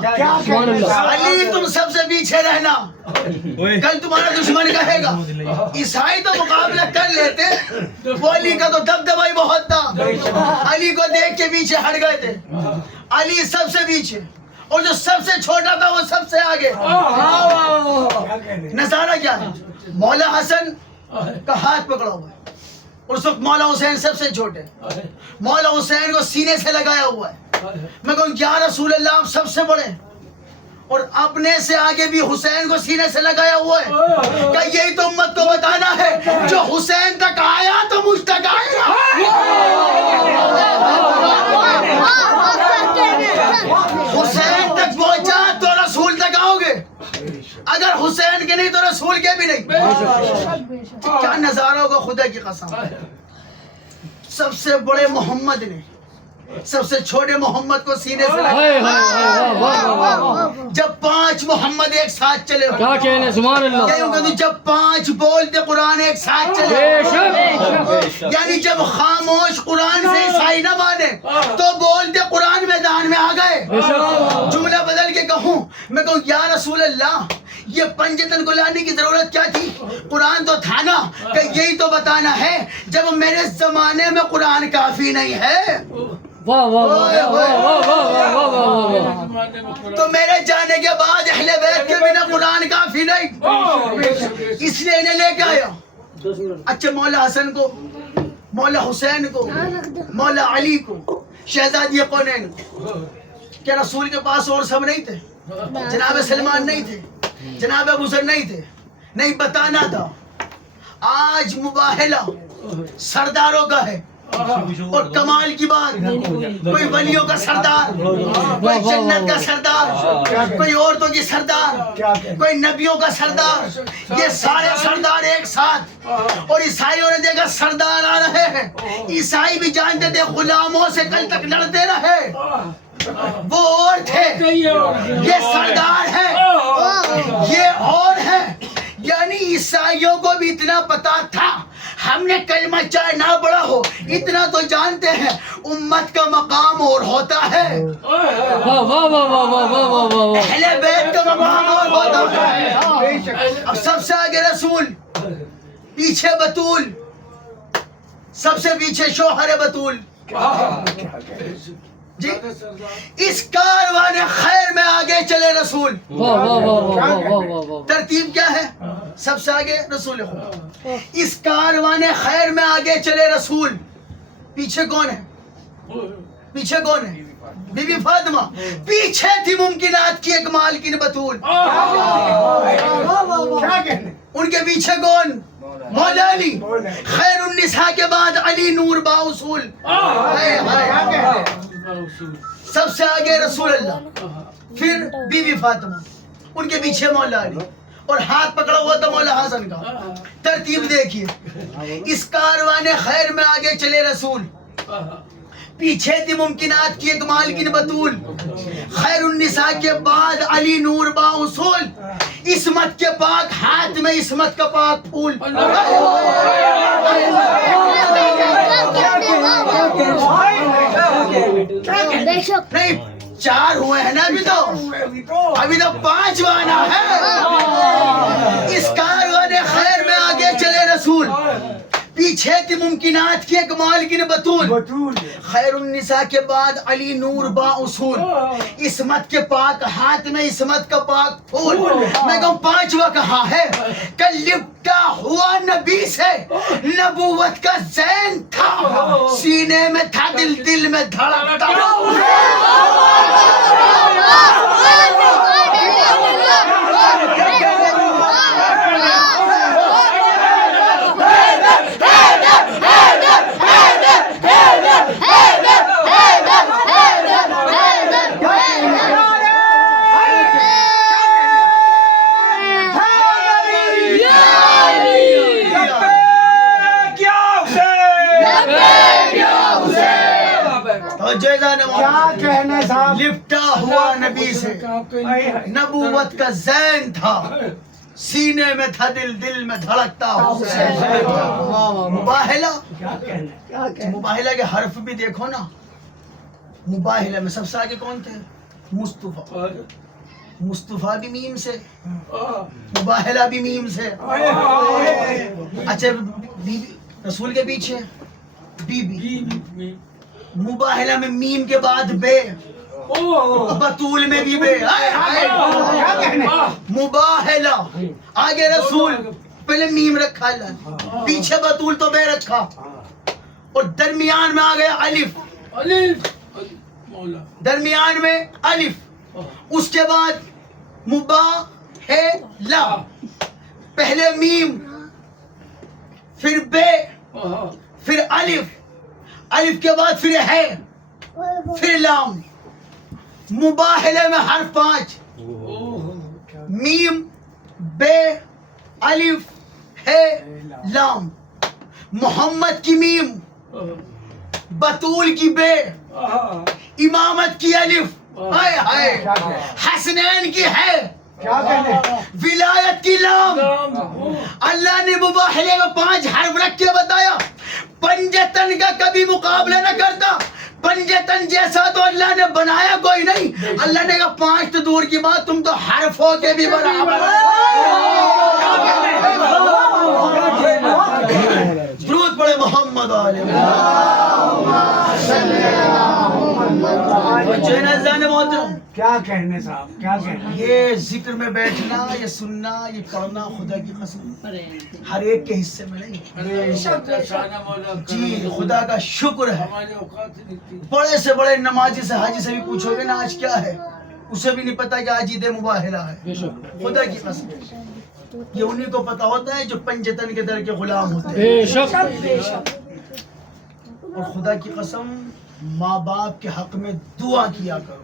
نعرہ سبحان اللہ. علی تم سب سے پیچھے رہنا کل تمہارا دشمن کہے گا. عیسائی تو مقابلہ کر لیتے وہ علی کا تو دبدبا ہی بہت تھا علی کو دیکھ کے پیچھے ہٹ گئے تھے. علی سب سے پیچھے اور جو سب سے چھوٹا تھا وہ سب سے آگے. نظارہ کیا ہے مولا حسن کا ہاتھ پکڑا ہوا ہے اور اس وقت مولا حسین سب سے چھوٹے. مولا حسین کو سینے سے لگایا ہوا ہے. میں کہوں یا رسول اللہ آپ سب سے بڑے اور اپنے سے آگے بھی حسین کو سینے سے لگایا ہوا ہے کہ یہی تو امت کو بتانا ہے جو حسین تک آیا تو مجھ تک آئے گا. حسین تک پہنچا تو رسول تک آؤ گے, اگر حسین کے نہیں تو رسول کے بھی نہیں. کیا نظارہ ہوگا خدا کی قسم. سب سے بڑے محمد نے سب سے چھوٹے محمد کو سینے سے لگایا. جب 5 محمد ایک ساتھ چلے, کیا کہنے سبحان اللہ. جب 5 بولتے قرآن ایک ساتھ چلے, یعنی جب خاموش قرآن سے عیسائی نہ مانے تو بولتے قرآن میدان میں آ گئے. جملہ بدل کے کہوں, میں کہوں یا رسول اللہ یہ پنجتن کو لانے کی ضرورت کیا تھی؟ قرآن تو تھا نا, کہ یہی تو بتانا ہے جب میرے زمانے میں قرآن کافی نہیں ہے واہ واہ واہ واہ واہ واہ واہ. تو میرے جانے کے بعد اہل بیت کے بنا قرآن کافی نہیں, اس لیے انہیں لے کے آیا. اچھا مولا حسن کو, مولا حسین کو, مولا علی کو, شہزادی کونین کو, کیا رسول کے پاس اور سب نہیں تھے؟ جناب سلمان نہیں تھے, جناب ابو ذر نہیں تھے؟ نہیں, بتانا تھا. آج مباہلہ سرداروں کا ہے, اور کمال کی بات, کوئی ولیوں کا سردار, کوئی جنت کا سردار, کوئی عورتوں کی سردار, کوئی نبیوں کا سردار, یہ سارے سردار ایک ساتھ. اور عیسائیوں نے دیکھا سردار آ رہے ہیں, عیسائی بھی جانتے تھے غلاموں سے کل تک لڑتے رہے, وہ اور تھے, یہ سردار ہے, یہ اور ہے. یعنی عیسائیوں کو بھی اتنا پتا تھا, ہم نے کلمہ چاہے نہ پڑھا ہو, اتنا تو جانتے ہیں امت کا مقام اور ہوتا ہے, واہ واہ واہ واہ واہ واہ واہ. اہل بیت کا مقام اور ہوتا ہے. اب سب سے آگے رسول, پیچھے بطول, سب سے پیچھے شوہر بطول. جی اس کاروان خیر میں آگے چلے رسول. واہ واہ واہ واہ واہ واہ واہ. ترتیب کیا ہے؟ سب سے آگے رسول خدا. اس کاروان خیر میں آگے چلے رسول. پیچھے کون ہے؟ پیچھے کون ہے؟ بی بی فاطمہ. پیچھے تھی ممکنات کی ایک مالکن بطول. ان کے پیچھے کون؟ مولا علی. خیر النساء کے بعد علی نور با اصول. سب سے آگے رسول اللہ, پھر بی بی فاطمہ, ان کے پیچھے مولا علی, اور ہاتھ پکڑا ہوا تھا مولا حسن کا. ترتیب دیکھیے, اس کاروان خیر میں آگے چلے رسول. پیچھے تھی ممکنات کی ایک مالکن بطول. خیر النساء کے بعد علی نور با اصول. عصمت کے پاک ہاتھ میں عصمت کا پاک پھول. نہیں 4 ہوئے ہیں نا ابھی تو 5 آنا ہے. اس کاروان خیر میں آگے چلے رسول. پیچھے تھی ممکنات کی ایک مالکن بطول. خیر النساء کے بعد علی نور با اصول. عصمت کے پاک ہاتھ میں عصمت کا پاک پھول. میں کہوں 5واں کہاں ہے؟ کہ لپٹا ہوا نبی سے نبوت کا زین تھا, سینے میں تھا دل, دل میں دھڑکتا. کیا کہنے صاحب. لپٹا ہوا نبی سے نبوت کا زین تھا, سینے میں تھا دل, دل میں دھڑکتا. مباہلہ, مباہلہ کے حرف بھی دیکھو نا. مباہلہ میں سب سے آگے کون تھے؟ مصطفیٰ. مصطفیٰ بھی میم سے, مباہلہ بھی میم سے. اچھا رسول کے پیچھے بی بی. مباہلہ میں میم کے بعد بے, بطول میں بھی بے. مباہلہ آگے رسول, پہلے میم رکھا اللہ, پیچھے بطول تو بے رکھا, اور درمیان میں آ گیا الف. درمیان میں الف, اس کے بعد مباہلا، پہلے میم، پھر بے، پھر الف، الف کے بعد پھر ہے، پھر لام. مباہلے میں حرف 5، میم، بے، الف، ہے، لام. محمد کی میم، بطول کی بے، امامت کی الف، ہائے ہائے، حسنین کی ہے، کیا کہنے ولایت کی لام. اللہ نے مباہلے میں 5 حرف رکھ کے بتایا. پنجتن کا کبھی مقابلہ نہ کرتا، پنجتن جیسا تو اللہ نے بنایا کوئی نہیں. اللہ نے کہا 5 تو دور کی بات، تم تو حرفوں کے بھی برابر. درود پڑھے محمد علیہ محترم. کیا کہنے صاحب کیا کہنے یہ ذکر میں بیٹھنا، یہ سننا، یہ پڑھنا خدا کی قسم ہر ایک کے حصے میں نہیں. جی خدا کا شکر ہے. ہمارے اوقات ہی نہیں تھی. بڑے سے بڑے نمازی سے حاجی سے بھی پوچھو گے نا آج کیا ہے، اسے بھی نہیں پتا کہ آج عید مباہلہ ہے. خدا کی قسم یہ انہیں کو پتا ہوتا ہے جو پنجتن کے در کے غلام ہوتے ہیں. اور خدا کی قسم ماں باپ کے حق میں دعا کیا کرو،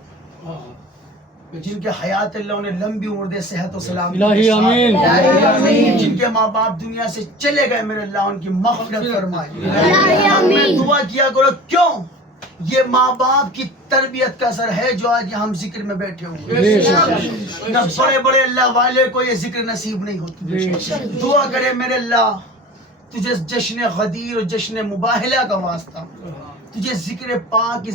جن کے حیات اللہ انہیں لمبی عمر دے، صحت و سلامتی. الہی آمین. جن کے ماں باپ دنیا سے چلے گئے میرے اللہ ان کی مغفرت فرمائے. میں دعا کیا کرو. کیوں؟ یہ ماں باپ کی تربیت کا اثر ہے جو آج ہم ذکر میں بیٹھے ہوئے. نہ بڑے بڑے اللہ والے کو یہ ذکر نصیب نہیں ہوتی. دعا کرے میرے اللہ تجھے جشن غدیر اور جشن مباہلہ کا واسطہ، تجھے ذکر پاک